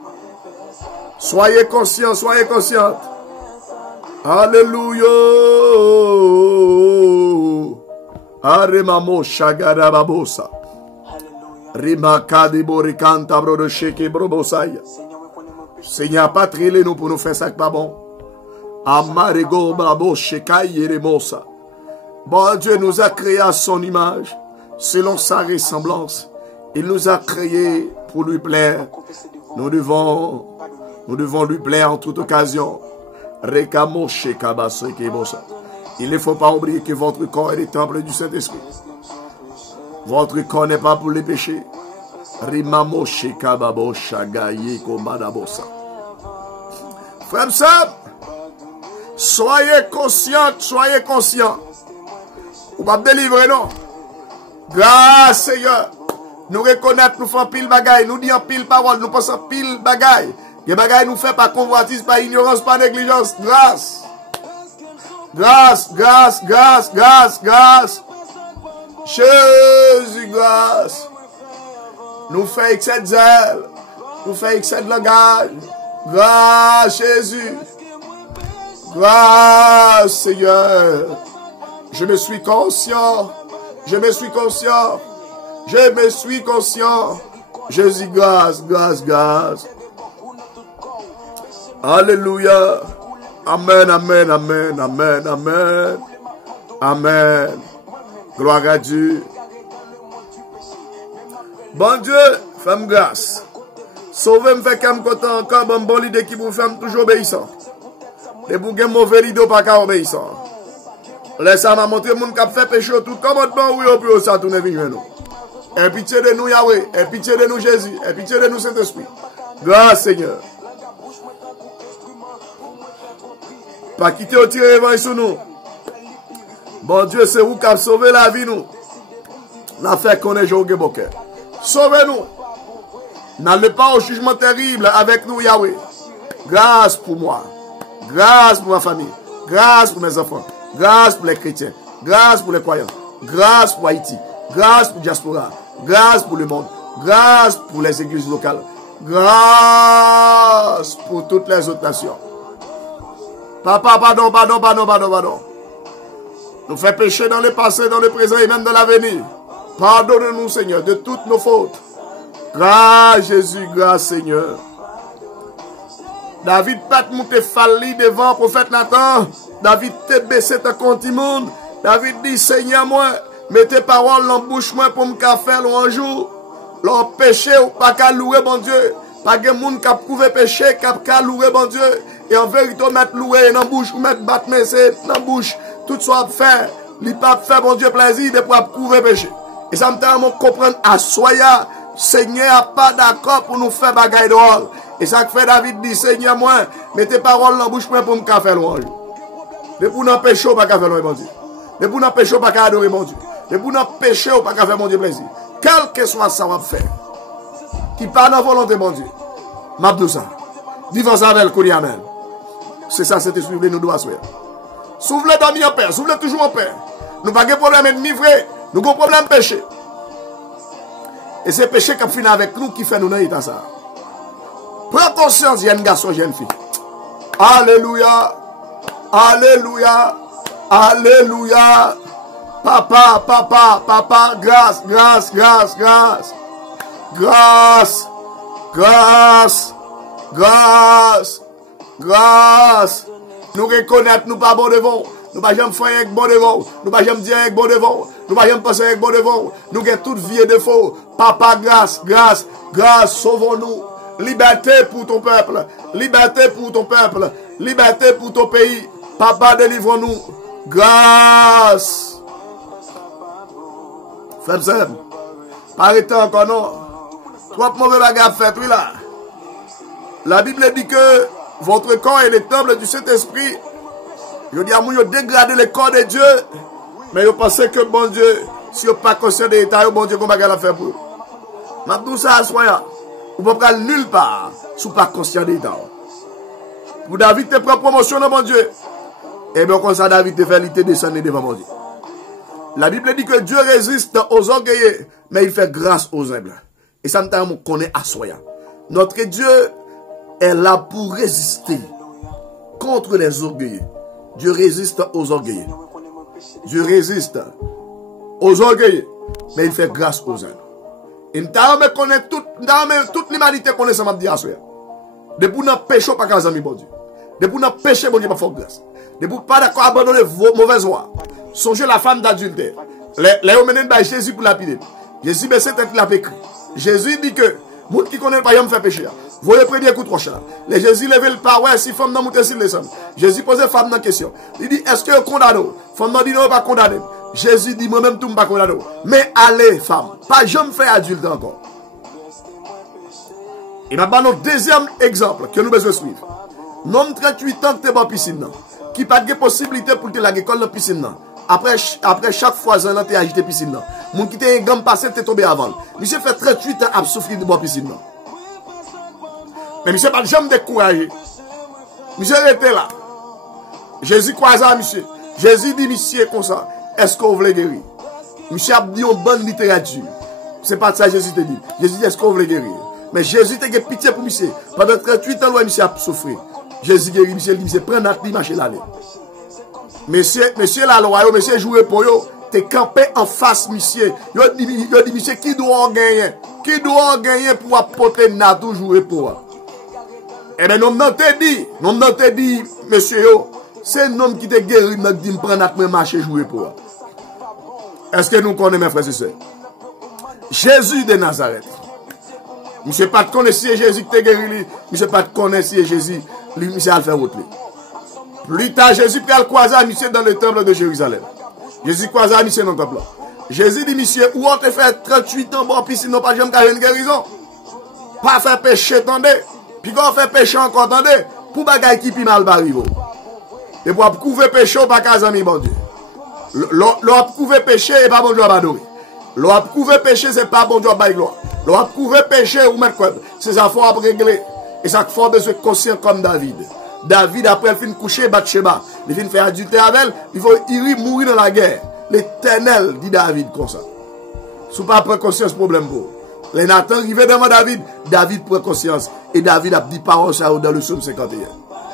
Soyez conscients, soyez conscients. Alléluia. Aremamo shagarababosa. Rimakadi borikanta bro de sheke brobosaya. Seigneur, patrie nous pour nous faire ça pas bon. Amarego brabo shekaye remosa. Bon Dieu nous a créé à son image, selon sa ressemblance. Il nous a créés pour lui plaire. Nous devons lui plaire en toute occasion. Rekamo shekabase kebosa. Il ne faut pas oublier que votre corps est le temple du Saint-Esprit. Votre corps n'est pas pour les péchés. Rimamo shekababo shagaye komadabosa. Frère Sam, soyez conscients, soyez conscients. Ou pas délivrer, non. Grâce Seigneur. Nous reconnaître, nous faisons pile bagaille. Nous disons pile parole, nous pensons pile bagaille. Les bagailles nous fait par convoitise, par ignorance, par négligence. Grâce. Grâce, grâce, grâce, grâce, grâce. Jésus, grâce. Nous fait excès de zèle. Nous fait excès de langage. Grâce, Jésus. Grâce, Seigneur. Je me suis conscient. Je me suis conscient. Je me suis conscient. Jésus, grâce, grâce, grâce. Alléluia. Amen, amen, amen, amen, amen. Amen. Gloire à Dieu. Bon Dieu, fais-moi grâce. Sauvez-moi, fait qu'elle me content encore, bon l'idée qui vous fait toujours obéissant. Et pour que mauvais l'idée pas qu'à obéissant. Laissez moi montrer mon cap fait péché tout commandement oui au plus ça tourner vers nous. Et pitié de nous Yahweh, et pitié de nous Jésus, et pitié de nous Saint-Esprit. Grâce Seigneur. Pas quitter au tirer revanche sur nous. Bon Dieu, c'est vous qui avez sauvé la vie nous. La fait qu'on est joué bon cœur. Sauvez-nous. N'allez pas au jugement terrible avec nous Yahweh. Grâce pour moi. Grâce pour ma famille. Grâce pour mes enfants. Grâce pour les chrétiens. Grâce pour les croyants. Grâce pour Haïti. Grâce pour diaspora. Grâce pour le monde. Grâce pour les églises locales. Grâce pour toutes les autres nations. Papa, pardon, pardon, pardon, pardon, pardon. Nous fait pécher dans le passé, dans le présent et même dans l'avenir. Pardonne-nous, Seigneur, de toutes nos fautes. Grâce Jésus, grâce Seigneur. David pas monté falli devant le prophète Nathan. David te baissé ta compte immonde. David dit, Seigneur, moi, mets tes paroles dans la bouche moi pour me faire un jour. Leur péché ou pas qu'à louer, bon Dieu. Pas de monde qui a prouvé péché, qui a loué, bon Dieu. Et en vérité, mettre louer dans la bouche, ou mettre battre c'est dans la bouche. Tout soit fait. Il pas fait, bon Dieu, plaisir de pouvoir prouver péché. Et ça me tellement comprendre à soya. Seigneur n'a pas d'accord pour nous faire bagaille drôle. Et ça que fait David dit, Seigneur, moi, mets tes paroles dans la bouche moi pour me faire louange. De pour nous pécher, pas qu'à faire louange, bon Dieu. De pour nous pécher, pas qu'à adorer, mon Dieu. De pour nous pécher, pas qu'à faire, mon Dieu, plaisir. Quel que soit ça, on va faire. Qui parle dans volonté, mon Dieu. Mabdoussa. Vivons avec le amen. C'est ça, c'est ce que nous devons faire. Soufflez dormir en paix, soufflez toujours en paix. Nous n'avons pas de problème ennemi vrai, nous avons un problème péché. Et c'est péché qui finit avec nous qui fait nous dans l'état ça. Prends conscience, il y a un garçon, il y a une fille. Alléluia. Alléluia. Alléluia. Papa, papa, papa, grâce, grâce, grâce, grâce. Grâce, grâce, grâce, grâce. Nous reconnaître, nous pas bon devant. Nous pas jamais faire avec bon devant. Nous pas jamais dire avec bon devant. Nous pas jamais penser avec bon devant. Nous avons toute vie et défaut. Papa, grâce, grâce, grâce, sauvons-nous. Liberté pour ton peuple. Liberté pour ton peuple. Liberté pour ton pays. Papa, délivre-nous. Grâce. Faites-le. Arrêtez encore non. Trois mauvais bagages fait, oui là. La Bible dit que votre corps est le temple du Saint-Esprit. Je dis à vous, vous dégradez le corps de Dieu. Mais vous pensez que bon Dieu, si vous n'êtes pas conscient de l'état, bon Dieu, comment vous allez faire pour vous? Maintenant, ça, à soi, vous ne pouvez pas aller nulle part si vous n'êtes pas conscient de l'état. Pour David, te prend promotion dans mon Dieu. Et bien, comme ça, David te fait l'ité descendre devant mon Dieu. La Bible dit que Dieu résiste aux orgueilleux, mais il fait grâce aux humbles. Et ça, nous connaît à soi. Notre Dieu est là pour résister contre les orgueilleux. Dieu résiste aux orgueilleux. Dieu résiste aux orgueilleux, mais il fait grâce aux humbles. Et nous connaît toute l'humanité connaît ça m'a dit à soi. Depuis nous péchons pas qu'à amis bon Dieu. Depuis nous péchons bon Dieu pas faire grâce. Depuis pas d'accord abandonner vos mauvaises voies. Songez la femme d'adultère. Les hommes by Jésus pour lapider. Jésus baissait tête la écrit. Jésus dit que moun qui connaît pas yam fait péché. Voyez premier coup de roche là. Les Jésus levait le pas ouais si femme dans monter sur les hommes. Jésus posait femme dans question. Il dit est-ce que condamné? Femme dit non pas condamné. Jésus dit moi-même tout pas condamné. Mais allez femme, pas jamais fait adulte encore. Et maintenant deuxième exemple que nous besoin suivre. Nom 38 ans que tu es dans piscine qui pas de possibilité pour te la école dans piscine après chaque fois tu es agité piscine là. Mon qui t'es gamme passé t'es tombé avant. Monsieur fait 38 ans à souffrir de boire piscine là. Mais monsieur pas jamais découragé. Monsieur était là. Jésus croise à monsieur. Jésus dit monsieur comme ça. Est-ce qu'on veut guérir? Monsieur a dit une bonne littérature. C'est pas ça que Jésus te dit. Jésus dit est-ce qu'on veut guérir? Mais Jésus te dit pitié pour monsieur. Pendant 38 ans, monsieur a souffert. Jésus guérit, monsieur dit, monsieur prend notre vie, marcher l'année. Monsieur la loi, monsieur joué pour yo. T'es campé en face, monsieur. Yo dit, monsieur, qui doit gagner? Qui doit gagner pour apporter notre jouer pour? Eh bien, nous te dit, monsieur yo, c'est un homme qui te guéri, nous dit, prend notre marché jouer pour. Est-ce que nous connaissons, mes frères et sœurs? Jésus de Nazareth. Monsieur pas de connaître si Jésus qui te guéri, monsieur pas de connaître si Jésus, lui, monsieur a le faire autre. Plus tard, Jésus peut le croiser à monsieur dans le temple de Jérusalem. Jésus croise à monsieur dans le temple. Jésus dit, monsieur, où on te fait 38 ans, bon, puis sinon pas jamais une guérison. Pas faire péché, attendez. Puis quand on fait péché encore, attendez, pour bagaille qui pi mal barivo. Et pour couvrir péché, pas qu'à amis, bon Dieu. L'on couvrir péché, et pas bon Dieu à adorer. L'on couvrir péché, c'est pas bon Dieu à bailler gloire. L'on couvrir péché, ou mettre quoi? C'est ça, faut régler. Et ça, faut besoin de conscient comme David. David, après, il finit coucher, battre Sheba. Il finit faire adultère avec elle. Il faut mourir dans la guerre. L'Éternel, dit David, comme ça. Si pas prendre conscience, problème pour. Les Nathan arrivent devant David. David prend conscience. Et David a dit parole ça dans le psaume 51.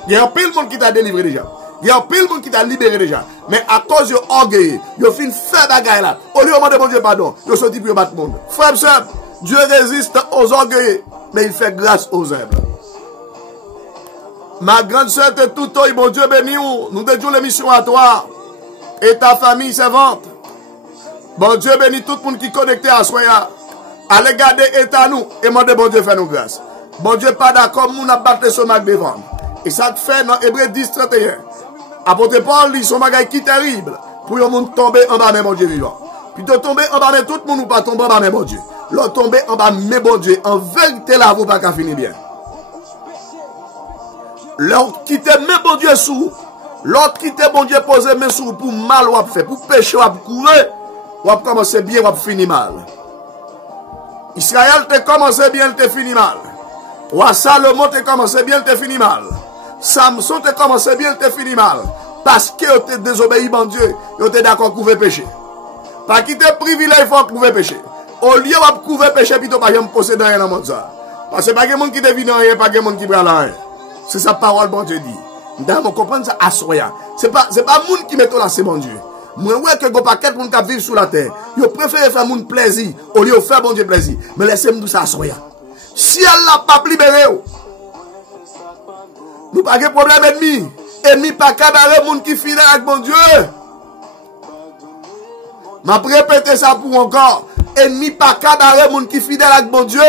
Il y a un pile monde qui t'a délivré déjà. Il y a un pile monde qui t'a libéré déjà. Mais à cause de orgueil, il fin faire bagaille là. Au lieu de demander mon Dieu pardon, il sorti pour battre le monde. Frère, sœur, Dieu résiste aux orgueils, mais il fait grâce aux humbles. Ma grande sœur de tout temps, bon Dieu béni, nous dédions l'émission à toi et ta famille servante. Bon Dieu béni tout le monde qui est connecté à soi. Allez garder état nous et demandez bon Dieu faire nous grâce. Bon Dieu pas d'accord, nous n'a battu son mag devant. Et ça te fait dans Hébreux 10, 31. Apôtre Paul dit son bagage qui terrible pour le monde tomber en bas même bon Dieu vivant. Puis de tomber en bas même tout le monde ou pas tomber en bas même bon Dieu. L'autre tomber en bas même bon Dieu. En vérité là, vous pas qu'à finir bien. L'autre qui te met bon Dieu sous, l'autre qui te bon Dieu pose mes sous pour mal ou fait, pour pécher ou courir, ou commencer bien ou finir mal. Israël te commencé bien, te fini mal. Ou Salomon te commencé bien, te fini mal. Samson te commencé bien, te fini mal. Parce que tu désobéi bon Dieu, tu es d'accord pour couvrir péché. Pas qui te privilège, il faut couvrir péché. Au lieu de couvrir péché, puis tu pas jamais posséder rien dans le monde. Parce que pas de monde qui te vient rien, pas de monde qui prend rien. C'est sa parole, bon Dieu dit. Nous devons comprendre ça à soya. C'est pas monde qui met là, c'est mon Dieu. Moi, ouais, que go paquet moun qui vivent sur la terre. Yo préfère faire moun plaisir, au lieu de faire bon Dieu plaisir. Mais laissez-moi tout ça à soya. Si elle n'a pas libéré, nous pas de problème ennemi. Ennemi pas cabaret moun qui fidèle avec bon Dieu. M'a répété ça pour encore. Ennemi pas cabaret moun qui fidèle avec bon Dieu.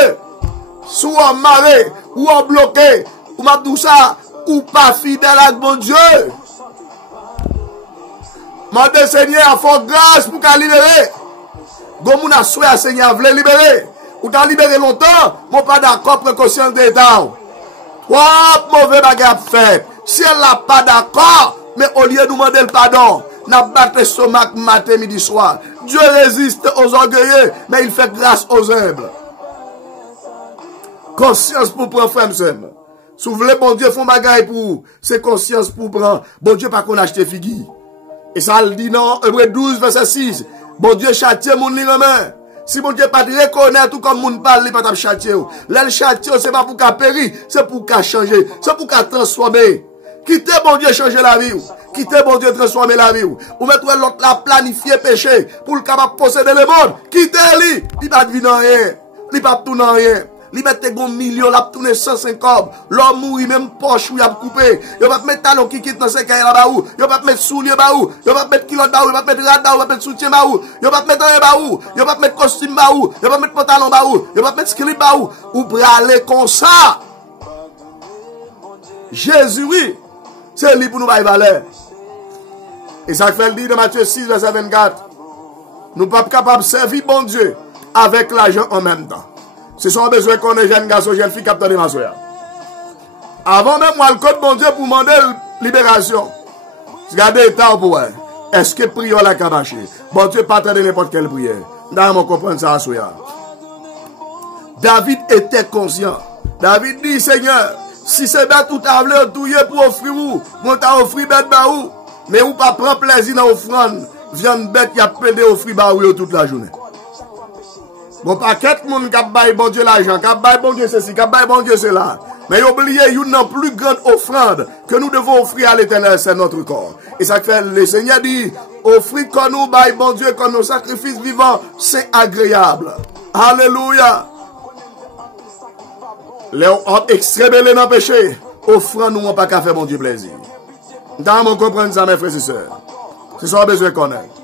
Soit en marée, ou en bloqué, ou m'a tout ça, ou pas fidèle avec bon Dieu. M'a dit Seigneur a fait grâce pour qu'à libérer. Gomoun a souhaité Seigneur voulait libérer. Ou t'as libéré longtemps, mon pas d'accord pour conscience d'État. Trois mauvais bagages fait. Si elle n'a pas d'accord, mais au lieu de demander le pardon, n'a battu stomac matin, midi, soir. Dieu résiste aux orgueilleux, mais il fait grâce aux humbles. Conscience pour prendre frère, si vous voulez, bon Dieu, font bagaille pour c'est conscience pour prendre. Bon Dieu, pas qu'on achète figui. Et ça le dit dans Hébreux 12, verset 6. Bon Dieu, châtie mon li remet. Si bon Dieu pas te reconnaître tout comme moun parle, il pas te châtier. Là, châtier, c'est pas pour qu'à périr, c'est pour qu'à changer, c'est pour qu'à transformer. Quittez bon Dieu changer la vie. Quittez bon Dieu transformer la vie. Ou mettre l'autre la planifier péché pour le capable posséder le monde. Quittez-lui. Il pas de vie dans rien. Il pas tout dans rien. Il met des millions, il a tourné 150. L'homme mourit, même poche où il a coupé. Il va mettre talon qui quitte dans ce cas là-bas où. Il va mettre soulier là-bas où. Il va mettre kilote là-bas où. Il va mettre rad là-bas où. Il va mettre soutien là-bas où. Il va mettre là-bas où. Il va mettre costume là-bas où. Il va mettre pantalon là-bas où. Il va mettre slip là-bas où. Ou pour aller comme ça. Jésus, oui. C'est lui pour nous bailler valeur. Et ça fait le dire dans Matthieu 6, verset 24. Nous ne sommes pas capables de servir bon Dieu avec l'argent en même temps. Ce sont besoin qu'on ait jeunes garçons, jeunes filles qui captent ma soeur. Avant même, moi, le code bon Dieu pour demander libération. Regardez l'état pour elle. Est-ce que prière la cabaché? Bon Dieu pas attendre n'importe quelle prière. Nous devons comprendre ça à soeur. David était conscient David dit, Seigneur, si c'est bête ou t'as voulu touiller pour offrir ou, moi t'as offert bête ba ou, mais ou pas prendre plaisir dans l'offrande, viande bête qui a pédé offrir ba ou toute la journée. Bon, pas quatre monde qui a baillé bon Dieu l'argent, qui a baillé bon Dieu ceci, qui a baillé bon Dieu cela. Mais oubliez, une n'a plus grande offrande que nous devons offrir à l'Éternel, c'est notre corps. Et ça fait, le Seigneur dit, offrir comme nous, baille bon Dieu, comme nos sacrifices vivants, c'est agréable. Alléluia. Les extrêmement dans le péché, offrant nous pas qu'à faire mon Dieu plaisir. Nous devons comprendre ça, mes frères et sœurs. C'est ça qu'on a besoin de connaître.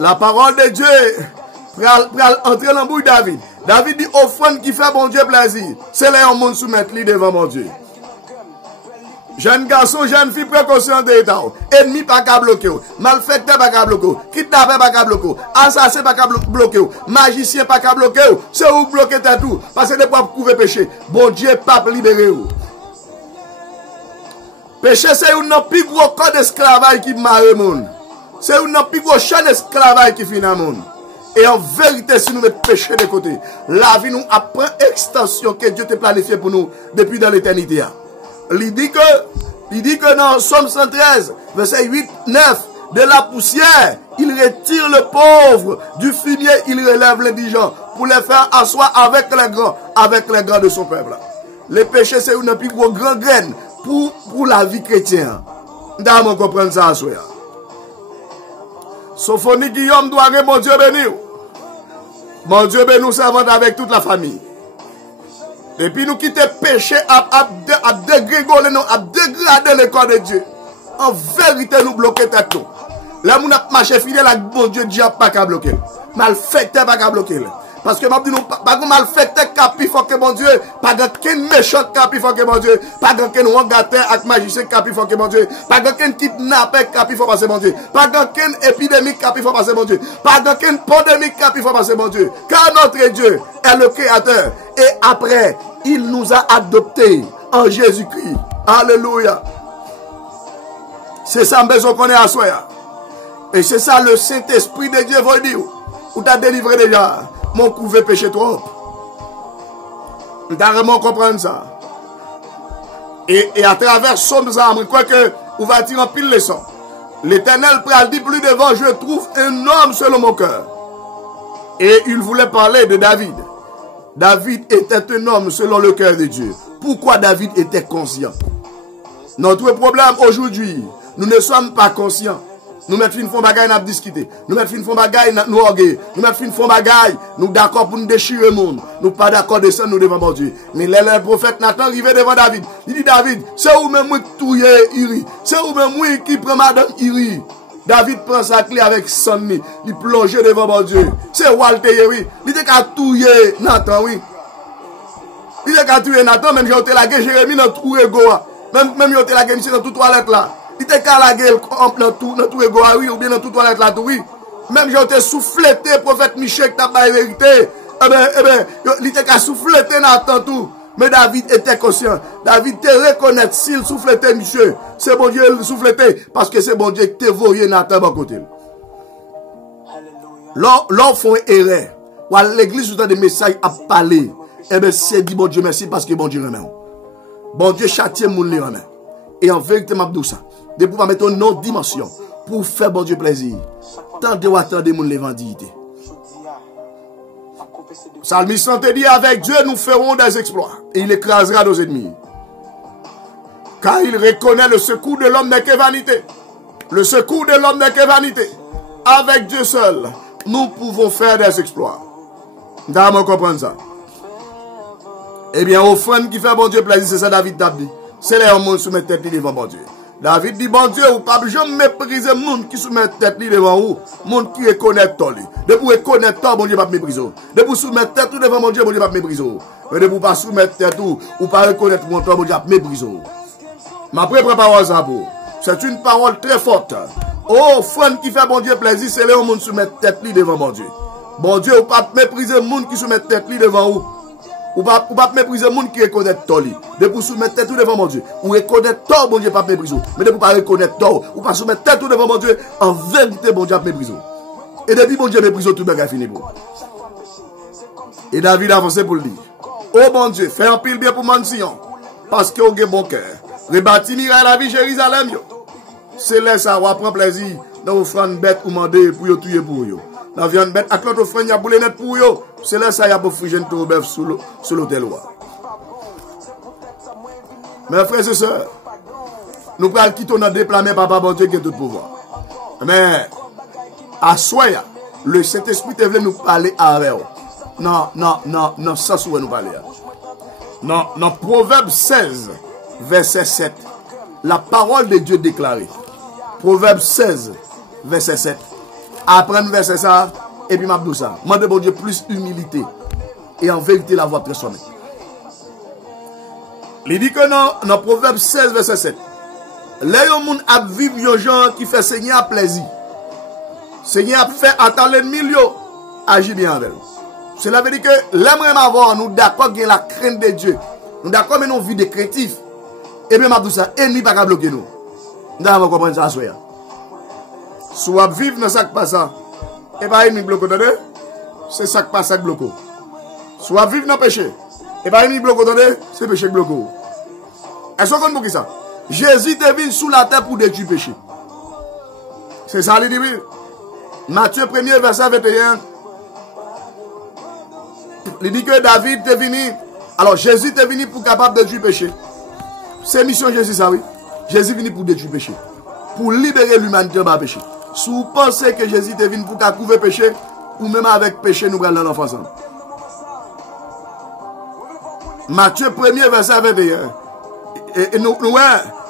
La parole de Dieu, pour entrer dans le bouille de David. David dit, offrande qui fait mon Dieu plaisir. C'est là où on soumet lui devant mon Dieu. Jeune garçon, jeune fille, précaution de l'État. Ennemi pas qu'à bloquer. Malfaiteur pas qu'à bloquer. Kidnappeur pas qu'à bloquer. Assassin pas qu'à bloquer. Magicien pas qu'à bloquer. C'est où bloquer tout. Parce que des fois, vous pouvez pécher. Bon Dieu, pas libérer. Péché, c'est un plus gros corps d'esclavage qui marre le monde. C'est un plus gros champ d'esclavage qui finit le monde. Et en vérité, si nous mettons péché de côté, la vie nous apprend extension que Dieu t'a planifié pour nous depuis dans l'éternité. Il dit que dans Somme 113, verset 8, 9, de la poussière, il retire le pauvre, du fumier, il relève l'indigent, pour les faire asseoir avec les grands de son peuple. Le péché, c'est une plus grande graine pour la vie chrétienne. Nous devons comprendre ça à soi. Sophonie Guillaume doit dire, mon Dieu béni. Mon Dieu béni, nous servons avec toute la famille. Et puis nous quitter péché à dégrégoler, à dégrader le corps de Dieu. En vérité, nous bloquer tête nous. Là, nous avons marché fidèle avec bon Dieu, Dieu pas qu'à bloquer. Malfaiteur pas qu'à bloquer. Parce que nous pas de malfaiteur qui faut que mon Dieu, pas de méchant qui faut que mon Dieu, pas de wangateur avec magicien qui faut que mon Dieu, pas de kidnappeur qui faut passer mon Dieu, pas de épidémie qui faut passer mon Dieu, pas de pandémie qui faut passer mon Dieu. Car notre Dieu est le Créateur. Et après, il nous a adoptés en Jésus-Christ. Alléluia. C'est ça, besoin qu'on est à soi. Et c'est ça le Saint-Esprit de Dieu veut dire. Ou t'as délivré déjà. Mon couvert péché trop. Nous devons vraiment comprendre ça. Et à travers ce nous je crois que on va tirer en pile leçon. L'Éternel dit plus devant, je trouve un homme selon mon cœur. Et il voulait parler de David. David était un homme selon le cœur de Dieu. Pourquoi David était conscient? Notre problème aujourd'hui, nous ne sommes pas conscients. Nous mettons une fond bagaille, nous discuter. Nous mettons une fond bagaille, nous orgueil. Nous mettons une fond bagaille, nous d'accord pour nous déchirer le monde. Nous pas d'accord de ça, nous devant mon Dieu. Mais le prophète Nathan arrivé devant David. Il dit, David, c'est où même moi qui touille Iri. C'est où même moi qui prend madame Iri. David prend sa clé avec son nez. Il plonge devant mon Dieu. C'est Walter, oui. Il était qu'à touiller Nathan, oui. Il était qu'à touiller Nathan, même j'ai été la guerre Jérémie dans tout ego. Même j'ai été la guerre dans toute toilette là. Il était qu'à la gueule dans tout ego, oui, ou bien dans toute toilette là, oui. Même j'ai été souffleté, prophète Michel, qui n'a pas la vérité. Il était qu'à souffleter Nathan tout. Mais David était conscient. David te reconnaît s'il souffletait, monsieur. C'est bon Dieu le souffletait. Parce que c'est bon Dieu qui te voyait Nathan à côté. L'or font erreur. Ou à l'église, vous avez des messages à parler. Eh bien, c'est dit bon Dieu merci parce que bon Dieu remet. Bon Dieu châtie mon les remet. Et en vérité, m'a dit ça. De pouvoir mettre une autre dimension pour faire bon Dieu plaisir. Tant de attendre mon l'évangile. Psalmiste te dit, avec Dieu nous ferons des exploits. Et il écrasera nos ennemis. Car il reconnaît le secours de l'homme n'est que vanité. Le secours de l'homme n'est que vanité. Avec Dieu seul, nous pouvons faire des exploits. D'abord comprendre ça. Eh bien, offrande qui fait bon Dieu plaisir, c'est ça David t'a dit. C'est les hommes qui soumettent tête devant bon Dieu. David dit, bon Dieu, ou pas jamais mépriser le monde qui soumet tête devant vous. Le monde qui reconnaît tout. De pour reconnaître tout, bon Dieu va mépriser. De pour soumettre tête devant mon Dieu, bon Dieu va mépriser. Mais de pour pas soumettre tête ou pas reconnaître mon temps, bon Dieu va mépriser. Ma propre parole, ça pour. C'est une parole très forte. Oh, offrande qui fait bon Dieu plaisir, c'est les hommes qui soumettent tête devant mon Dieu. Bon Dieu, ou pas mépriser le monde qui soumet tête devant vous. Ou pas mépriser le monde qui reconnaît tort. De pour soumettre tout devant mon Dieu. Ou reconnaître tort, bon Dieu, pas mépriser. Mais de pour pas reconnaître tort, ou pas soumettre tout devant mon Dieu, en vérité, bon Dieu, mépriser. Et depuis bon Dieu méprise, tout le monde a fini pour. Et David a avancé pour le dire. Oh mon Dieu, fais un pile bien pour Mansion. Parce que vous avez bon cœur. Rebâti miraille la vie Jérusalem. C'est là ça, on prend plaisir. Dans offrande bête ou demander pour vous tuer pour vous. Dans viande bête, avec l'autre offrande, il y a boule net pour vous. C'est là ça, il y a pour friger un bœuf sur l'hôtel. Mes frères et sœurs, nous prenons quitter notre déplacement, papa, bon Dieu, qui est tout pouvoir. Mais, à soi, le Saint-Esprit est venu nous parler avec vous. Non, ça, c'est où nous parler. Dans Proverbe 16, verset 7, la parole de Dieu déclarée. Proverbe 16, verset 7. Apprendre verset ça, et puis m'abdou ça. Demandez bon Dieu plus humilité. Et en vérité, la voix très sonnée. Il dit que dans Proverbe 16, verset 7, les gens a vivre des gens qui fait Seigneur à plaisir. Seigneur a fait attendre l'ennemi, agit bien avec nous. Cela veut dire que l'aimerait avoir, nous d'accord qu'il y a la crainte de Dieu. Nous d'accord, mais nous vivons des créatifs. Et bien, m'abdou ça, l'ennemi pas qu'à bloquer nous. Nous allons comprendre ça, soya. Soit vivre dans ça qui passe, et pas l'ennemi bloqué, c'est ça qui passe, ça qui bloque. Soit vivre dans le péché, et pas l'ennemi bloqué, c'est le péché qui bloque. Est-ce qu'on comprend ça? Jésus est venu sous la terre pour détruire le péché. C'est ça, il dit. Matthieu 1er, verset 21. Il dit que David est venu. Alors Jésus est venu pour capable de détruire le péché. C'est mission Jésus, ça oui. Jésus est venu pour détruire le péché. Pour libérer l'humanité de péché. Si vous pensez que Jésus est venu pour couvrir le péché, ou même avec le péché, nous allons l'enfant ensemble. Matthieu 1er, verset 21. Et nous,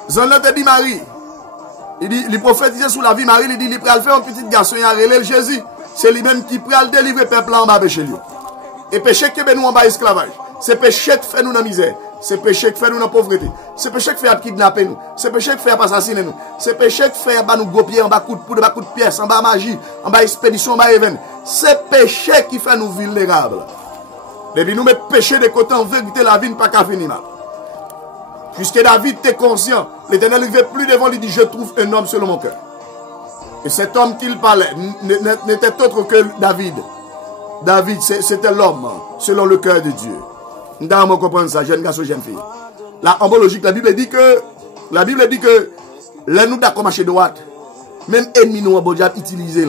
Zan te dit Marie. Il dit, il prophétisait sous la vie Marie, il dit, il pral faire un petit garçon, il a relé Jésus. C'est lui-même qui pral délivrer le peuple en bas péché. Et péché qui est nous en bas esclavage. C'est péché qui fait nous dans la misère. C'est péché qui fait nous dans la pauvreté. C'est péché qui fait kidnapper nous. C'est péché qui fait assassiner nous. C'est péché qui fait nous gopier en bas coup de poudre, en bas coup de pièce, en bas magie, en bas expédition, en bas événement. C'est péché qui fait nous vulnérables. Depuis nous mettre péché de côté, en vérité, la vie n'est pas qu'à finir mal. Puisque David était conscient, l'Éternel ne veut plus devant lui, dit, je trouve un homme selon mon cœur. Et cet homme qu'il parlait n'était autre que David. David, c'était l'homme selon le cœur de Dieu. Nous devons comprendre ça, jeune garçon, jeune fille. La logique, la Bible dit que les nous d'accord marcher droite, même ennemi nous avons déjà utilisé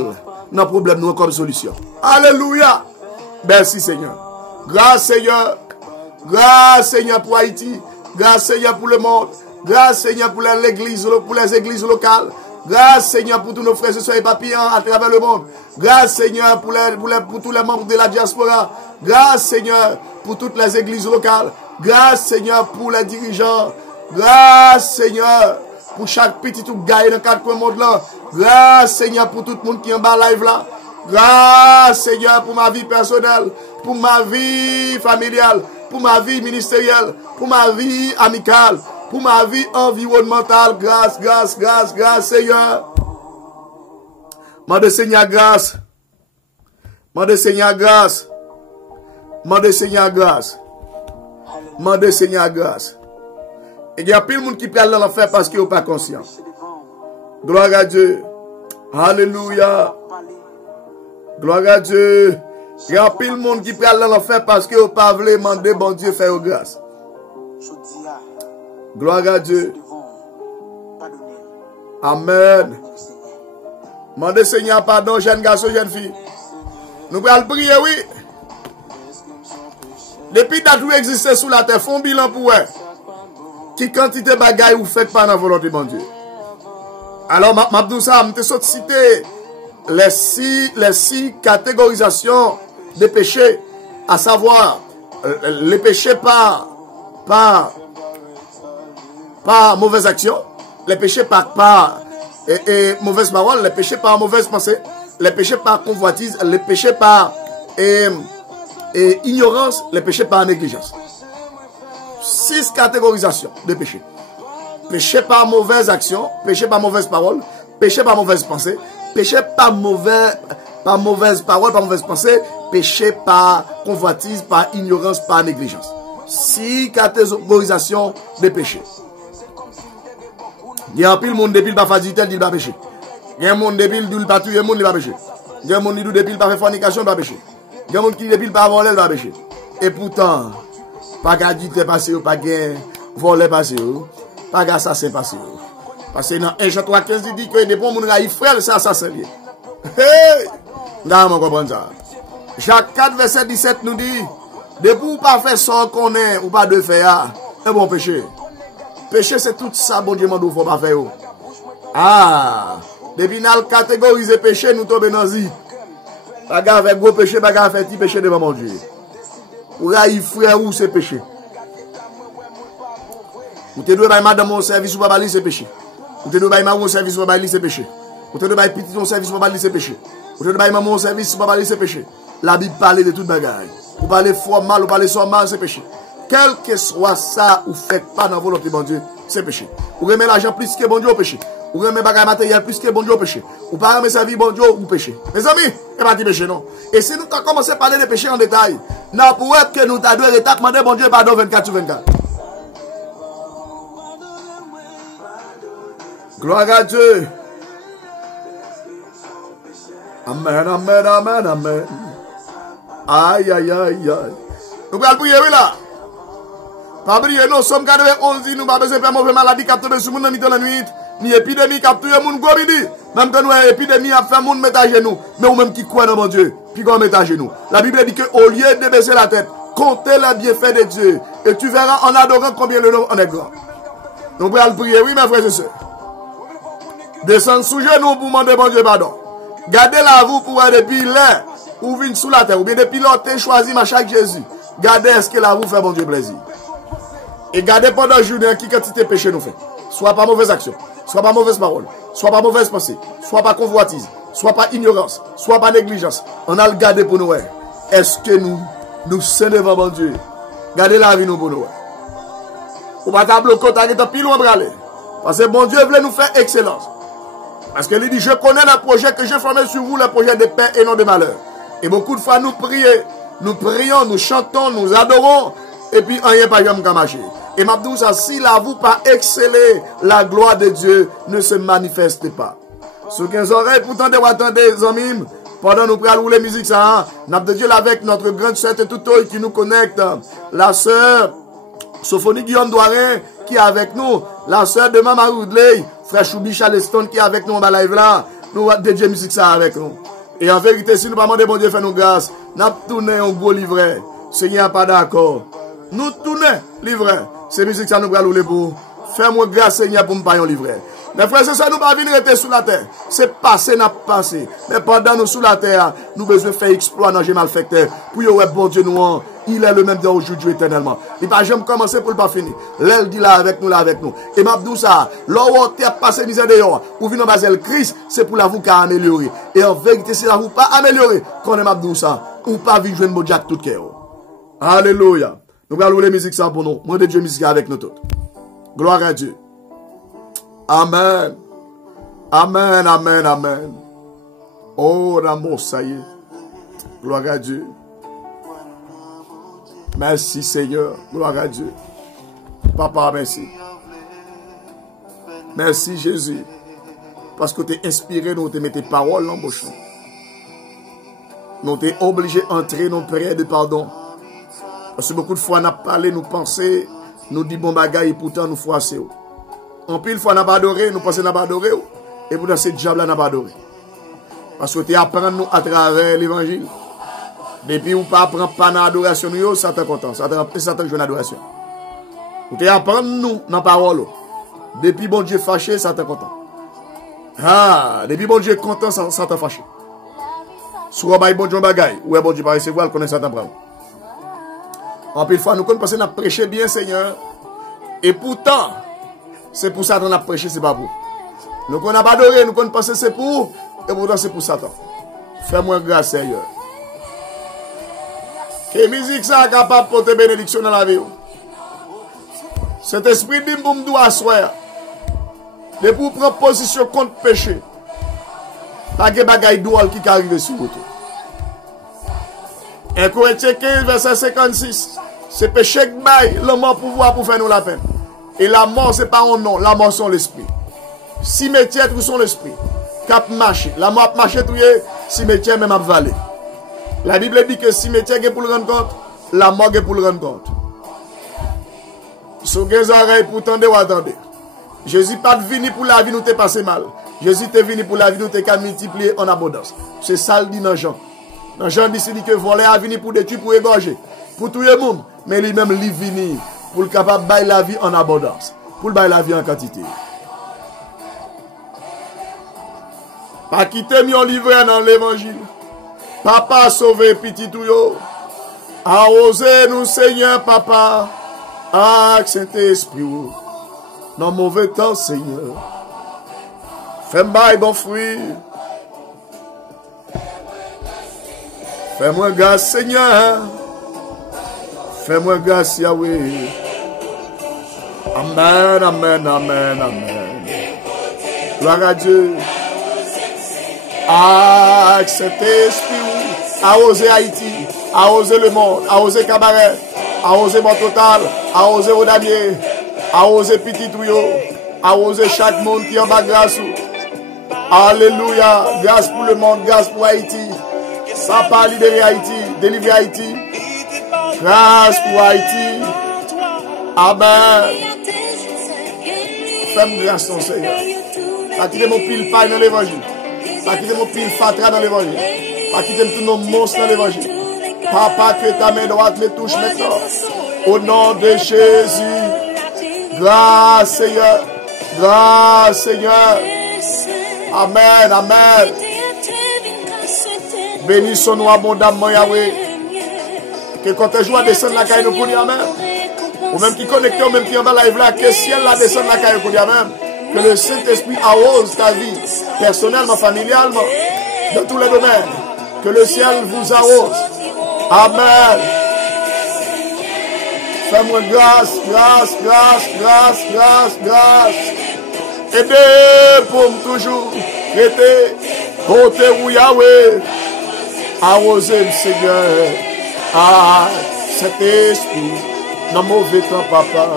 nos problèmes nous comme solution. Alléluia. Merci Seigneur. Grâce Seigneur. Grâce Seigneur pour Haïti. Grâce Seigneur pour le monde. Grâce Seigneur pour les églises locales. Grâce Seigneur pour tous nos frères et sœurs et papillons à travers le monde. Grâce Seigneur pour tous les membres de la diaspora. Grâce Seigneur pour toutes les églises locales. Grâce Seigneur pour les dirigeants. Grâce Seigneur pour chaque petit tout gars dans quatre coins du monde là. Grâce Seigneur pour tout le monde qui est en bas live là. Grâce Seigneur pour ma vie personnelle, pour ma vie familiale, pour ma vie ministérielle, pour ma vie amicale, pour ma vie environnementale. Grâce, grâce, grâce, grâce, Seigneur. Mande Seigneur grâce. Mande Seigneur grâce. Mande Seigneur grâce. Mande Seigneur grâce. Et il y a plein de monde qui parle dans l'enfer parce qu'ils n'ont pas conscience. Gloire à Dieu. Alléluia. Gloire à Dieu. Il y a plein de monde qui parle dans l'enfer parce qu'ils n'ont pas voulu demander bon Dieu faire grâce. Gloire à Dieu. Amen. Mandez Seigneur pardon, jeune garçon, jeune fille. Nous allons prier, oui. Depuis que tout existe sous la terre, font bilan pour eux. Qui quantité de bagaille vous faites pas dans la volonté de mon Dieu. Alors, Mabdou ça, je te citer les six catégorisations de péchés, à savoir les péchés par mauvaise action, les péchés par mauvaise parole, les péchés par mauvaise pensée, les péchés par convoitise, les péchés par ignorance, les péchés par négligence. 6 catégorisations de péchés. Péché par mauvaise action, péché par mauvaise parole, péché par mauvaise pensée, péché par mauvaise parole, par mauvaise pensée, péché par convoitise, par ignorance, par négligence. 6 catégorisations de péchés. Il y a un pile monde depuis le pas dit tel, il va pécher. Il y a un monde depuis le pas tuer, il va pécher. Il y a un monde depuis le pas faire fornication, il va pécher. Il y a un monde qui depuis le pas voler, il va pécher. Et pourtant, Pas gagner passé, pas gagner voler passé, pas gagner assassin passé. Parce que dans 1 Jean 3,15, il dit que des bons gens qui frère, c'est assassin. Hey! Là, on comprend ça. Jacques 4, verset 17 nous dit, depuis ou pas faire ça qu'on est, ou pas de faire, un bon péché. Péché, c'est tout ça, bon Dieu, il ne faut pas faire. Ah! Depuis nous catégoriser péché, nous tombons dans zi. Bagarre avec gros péché, bagarre avec petit péché devant mon Dieu. Ou là, il frère ou c'est péché. Ou te dois madame mon service ou pas bali c'est péché. Ou te dois maman mon service ou pas bali c'est péché. Ou te dois petit mon service ou pas bali c'est péché. Ou te dois maman mon service ou pas bali c'est péché. La Bible parle de toute bagarre. Ou parler fort mal ou parler soit mal c'est péché. Quel que soit ça ou faites pas dans la volonté de bon Dieu, c'est péché. Ou remet l'argent plus que bon Dieu au péché. Ou remet bagage matériel plus que bon Dieu au péché. Ou pas remet sa vie bon Dieu ou péché. Mes amis, c'est pas du péché non. Et si nous avons commencé à parler de péché en détail, nous pour être que nous avons demander bon Dieu pardon 24 sur 24. Gloire à Dieu. Amen, amen, amen, amen. Aïe, aïe, aïe, aïe. Nous allons prier, oui, là. Pas prier, nous sommes 91, nous n'avons pas besoin de faire mauvaise maladie qui a tombé sur nous dans la nuit. Ni épidémie qui a tué mon gros midi. Même que nous, épidémie a fait mon mettre à genoux. Mais ou même qui croit dans mon Dieu, puis qu'on met à genoux. La Bible dit qu'au lieu de baisser la tête, comptez les bienfaits de Dieu. Et tu verras en adorant combien le nom en est grand. Nous allons prier, oui, mes frères et sœurs. Descendre sous genoux pour demander bon Dieu pardon. Gardez la vous pour voir depuis là, ou venir sous la terre, ou bien depuis là, tu choisi ma chaque Jésus. Gardez est-ce que la vous fait bon Dieu plaisir. Et gardez pendant la journée qui quantité de péché nous fait. Soit pas mauvaise action, soit pas mauvaise parole, soit pas mauvaise pensée, soit pas convoitise, soit pas ignorance, soit pas négligence. On a le gardé pour nous. Est-ce que nous sommes devant bon Dieu? Gardez la vie nous pour nous. Ou pas tableau côté qui est pile loin de aller. Parce que bon Dieu voulait nous faire excellence. Parce que il dit, je connais le projet que j'ai formé sur vous, le projet de paix et non de malheur. Et beaucoup de fois, nous prions, nous chantons, nous adorons, et puis, rien pas jamais marcher. Et m'abdou ça, si la vous pas exceller, la gloire de Dieu ne se manifeste pas. Sous 15 oreilles, pourtant, de attendre des amis, pendant nous prenons rouler musique, ça, n'a de Dieu avec notre grande sœur Toutoy qui nous connecte, la sœur Sophonie Guillaume Douarin qui est avec nous, la sœur de Maman Roudley, frère Choubi Charleston qui est avec nous en live là, nous avons DJ musique ça avec nous. Et en vérité, si nous ne demandons bon Dieu fait nous grâce, nous avons tourné un gros livret. Seigneur pas d'accord. Nous tournons livret. C'est musique ça nous va rouler pour. Fais-moi grâce Seigneur pour me payer un livret. Les frères, c'est ça, nous ne pouvons pas venir rester sous la terre. C'est passé, n'a pas passé. Mais pendant nous sous la terre, nous avons besoin de faire exploit dans les malfaiteurs. Pour que bon Dieu nous, il est le même Dieu aujourd'hui éternellement. Il ne va jamais commencer pour ne pas finir. L'elle dit là avec nous, là avec nous. Et m'abdou ça, là où on a passé misère dehors, ou vient en bas le Christ, c'est pour la vous qui a amélioré. Et en vérité, c'est la vous pas amélioré. Quand on est m'abdou ça, ou pas vivre une bonne Dieu tout cœur. Alléluia. Nous allons rouler musique ça pour nous. Moi de Dieu musique avec nous tous. Gloire à Dieu. Amen. Amen, amen, amen. Oh, l'amour, ça y est. Gloire à Dieu. Merci, Seigneur. Gloire à Dieu. Papa, merci. Merci, Jésus. Parce que tu es inspiré, nous te mettons tes paroles dans la bouche. Nous t'es obligé d'entrer dans la prière de pardon. Parce que beaucoup de fois, on a parlé, nous pensons, nous dit bon bagaille, et pourtant nous froissons. En pile fois, on n'a pas adoré, nous pensons qu'on n'a pas adoré. Et pourtant, ce diable-là n'a pas adoré. Parce que tu apprends nous à travers l'évangile. Depuis ou pas apprendre pas dans l'adoration, ça t'est content. Ça t'est joué dans l'adoration. Tu apprends nous dans la parole. Depuis bon Dieu fâché, ça t'est content. Ah, depuis bon Dieu content, ça t'est fâché. Soit bon Dieu bagaille, ou bon Dieu pas recevoir, il connaît ça t'en prend. En pile fois, nous connaissons qu'on a prêché bien, Seigneur. Et pourtant, c'est pour ça qu'on a prêché, c'est pas pour. Nous qu'on n'a pas adoré, nous qu'on pense c'est pour, et pourtant c'est pour Satan. Fais-moi grâce, Seigneur. Que musique ça est capable de porter bénédiction dans la vie. Cet esprit dit pour me doit asseoir. De pour prendre position contre péché. Pas de bagaille doual qui arrive sur vous. 1 Corinthiens 15, verset 56. C'est péché que bail, le mort pouvoir pour faire nous la peine. Et la mort, c'est pas un nom, la mort, c'est l'esprit. Cimetière, tout son l'esprit. Cap marché. La mort marché, tout est cimetière, même à valer. La Bible dit que cimetière est pour le rendre compte, la mort est pour le rendre compte. Sous les oreilles pour tendre ou attendre. Jésus pas venu pour la vie nous te passé mal. Jésus est venu pour la vie nous te multiplier en abondance. C'est ça le dit dans Jean. Dans Jean dit que voler a venu pour détruire, pour égorger, pour tout le monde. Mais lui-même, il venu pour le capable de bailler la vie en abondance. Pour le bailler la vie en quantité. Pas quitter mon livre dans l'évangile. Papa sauver petit tout yo. Arrosez nous Seigneur papa. Ah Saint-Esprit. Dans mauvais temps Seigneur. Fais-moi bon fruit. Fais-moi grâce Seigneur. Fais-moi grâce Yahweh. Amen, amen, amen, amen. Gloire à Dieu. Ah, Saint-Esprit, arroser Haïti, arroser le monde, arroser Cabaret, arroser Bon Total, arroser Odamier, arroser Petit Touyo, arroser chaque monde qui en bas grâce. Alléluia, grâce pour le monde, grâce pour Haïti. Papa, libérer Haïti, délivrer Haïti. Grâce pour Haïti. Amen. Fais-moi grâce, ton Seigneur. Pas quitter mon pile paille dans l'évangile. Pas quitter mon pile fatra dans l'évangile. Pas quitter tous nos monstres dans l'évangile. Papa, que ta main droite me touche maintenant. Au nom de Jésus. Grâce, Seigneur. Grâce, Seigneur. Amen, amen. Bénissons-nous abondamment, Yahweh. Que quand tu joues à descendre la caille, nous pour dire amen. Ou même qui connecte, ou même qui en bas live là, que le ciel la descende la caille, pour dire amen. Que le Saint-Esprit arrose ta vie, personnellement, familialement, dans tous les domaines. Que le ciel vous arrose. Amen. Fais-moi grâce, grâce, grâce, grâce, grâce, grâce. Aidez pour me toujours rester, porter où Yahweh. Arrosez le Seigneur. Ah, cet esprit, dans mauvais temps, papa.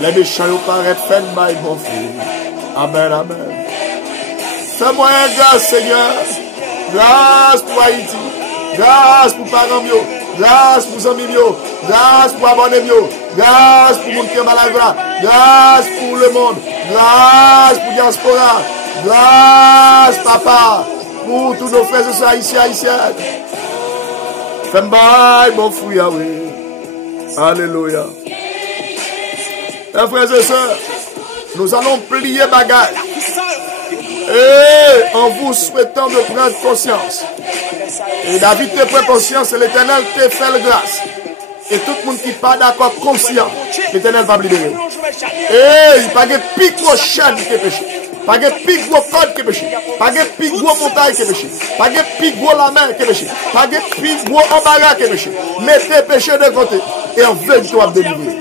Les méchants nous paraissent faire mal, mon frère. Amen, amen. Fais-moi grâce, Seigneur. Grâce pour Haïti. Grâce pour parents mieux. Grâce pour amis mieux. Grâce pour abonnés mieux. Grâce pour mon qui est malade. Grâce pour le monde. Grâce pour diaspora. Grâce, papa, pour tous nos frères et sœurs haïtiens, haïtiennes. Fais-moi bon fruit, Yahweh. Alléluia. Frères et sœurs, nous allons plier bagage. Et en vous souhaitant de prendre conscience. Et David te prend conscience et l'Éternel te fait la grâce. Et tout le monde qui n'est pas d'accord, conscient, l'Éternel va libérer. Et il n'y a pas de pic gros chaîne qui est péché. Pas de pic gros code qui est péché. Pas de pic gros montagne qui est péché. Pas de pic gros la mer qui est péché. Pas de pic gros embarras qui est péché. Mettez péché de côté. Et en veille, tu vas délivrer.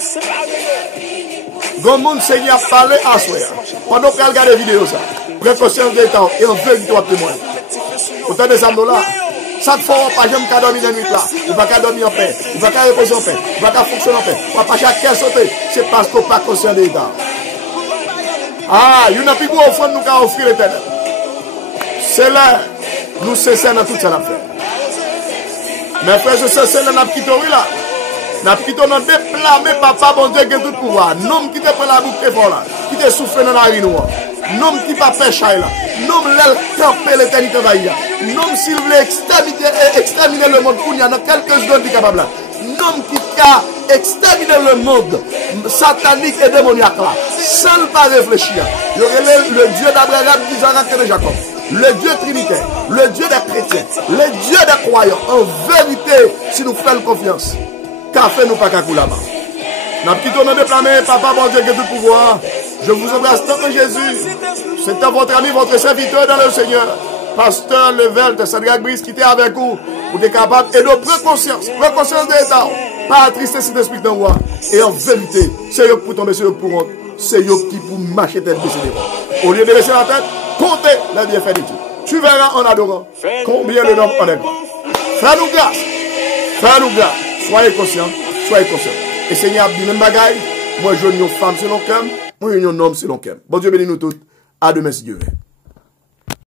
Grand monde Seigneur parler à soi. Pendant qu'elle regarde les vidéos, ça. Prends conscience de temps. Et en veille, tu vas témoigner. Autant de samedi là. Chaque fois, on ne peut pas dormir dans la nuit là. On ne peut pas dormir en paix. On ne peut pas reposer en paix. On ne peut pas fonctionner en paix. On ne peut pas chaque sauter. C'est parce qu'on n'est pas conscient de l'État. Ah, il y a une plus grosse offrande nous avons offert l'Éternel. C'est là, nous cessons dans tout ça l'affaire. Mais frère, c'est là, nous avons quitté là. Nous avons quitté dans des plats, mais papa, bon Dieu, qui a tout pouvoir. Nous qui te prend la boucle fort là. Qui te souffle dans la rue noire. Nous qui pas pêche là. Nous l'aile camper l'éternité vaillée. Nous s'il voulait exterminer le monde, il y en a quelques secondes qui sont capables là. Nous qui a exterminé le monde satanique et démoniaque là, sans ne pas réfléchir. Il y aurait le Dieu d'Abraham, d'Isaac et de Jacob, le Dieu trinitaire, le Dieu des chrétiens, le Dieu des croyants. En vérité, si nous faisons confiance, qu'a fait nous pas qu'à coup là-bas. N'a petit tournant de planer, papa, bon Dieu, qui a tout pouvoir. Je vous embrasse tant que Jésus. C'est votre ami, votre serviteur dans le Seigneur. Pasteur Level de Sadrach Brice qui était avec vous. Vous êtes capable et de prendre conscience de l'État. Pas tristesse et d'esprit dans moi. Et en vérité, c'est eux pour tomber, c'est eux pour rentrer. C'est eux qui pour marcher tête baissée. Au lieu de laisser la tête, comptez les bienfaits de Dieu. Tu verras en adorant combien le nom en est grand. Fais-nous grâce. Fais-nous grâce. Soyez conscients. Soyez conscients. Et Seigneur, dit même bagaille. Moi, je suis une femme selon cœur. Moi, je suis un homme selon cœur. Bon Dieu bénisse nous tous. À demain si Dieu veut.